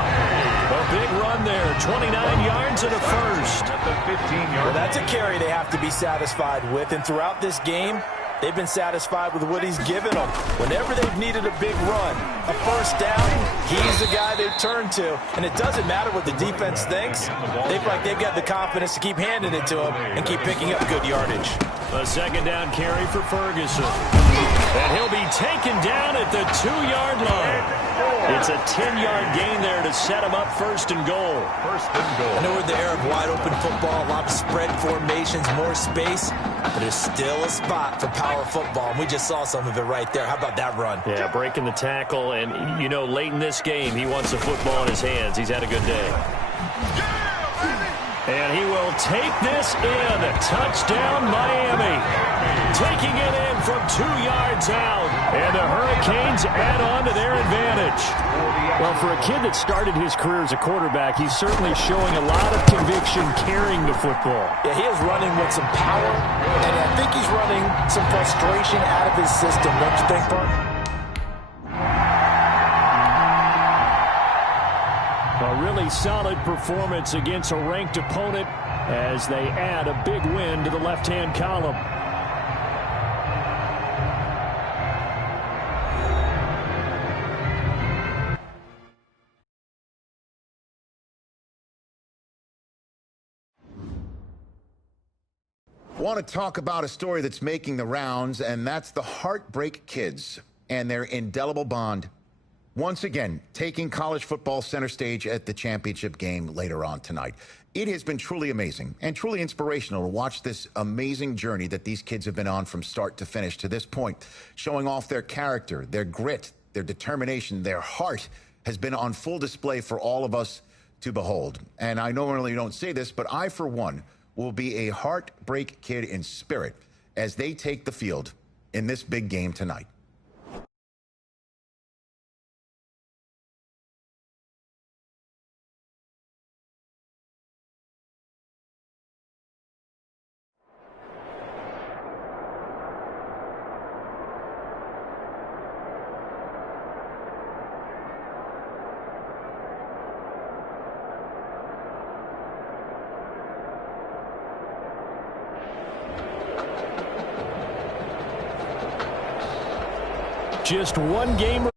A big run there, 29 yards and a first. At the 15-yard Well, that's a carry they have to be satisfied with, and throughout this game, they've been satisfied with what he's given them. Whenever they've needed a big run, a first down, he's the guy they've turned to. And it doesn't matter what the defense thinks. They feel like they've got the confidence to keep handing it to him and keep picking up good yardage. A second down carry for Ferguson. And he'll be taken down at the 2-yard line. It's a 10-yard gain there to set him up first and goal. I know we're in the era of wide-open football, a lot of spread formations, more space, but there's still a spot for power football, and we just saw some of it right there. How about that run? Yeah, breaking the tackle, and, you know, late in this game, he wants the football in his hands. He's had a good day. And he will take this in. Touchdown, Miami. Taking it in from 2 yards out. And the Hurricanes add on to their advantage. Well, for a kid that started his career as a quarterback, he's certainly showing a lot of conviction carrying the football. Yeah, he is running with some power, and I think he's running some frustration out of his system, don't you think, Bart? A really solid performance against a ranked opponent as they add a big win to the left-hand column. Want to talk about a story that's making the rounds, and that's the Heartbreak Kids and their indelible bond. Once again, taking college football center stage at the championship game later on tonight. It has been truly amazing and truly inspirational to watch this amazing journey that these kids have been on from start to finish to this point, showing off their character, their grit, their determination, their heart has been on full display for all of us to behold. And I normally don't say this, but I, for one, will be a Heartbreak Kid in spirit as they take the field in this big game tonight. Just one game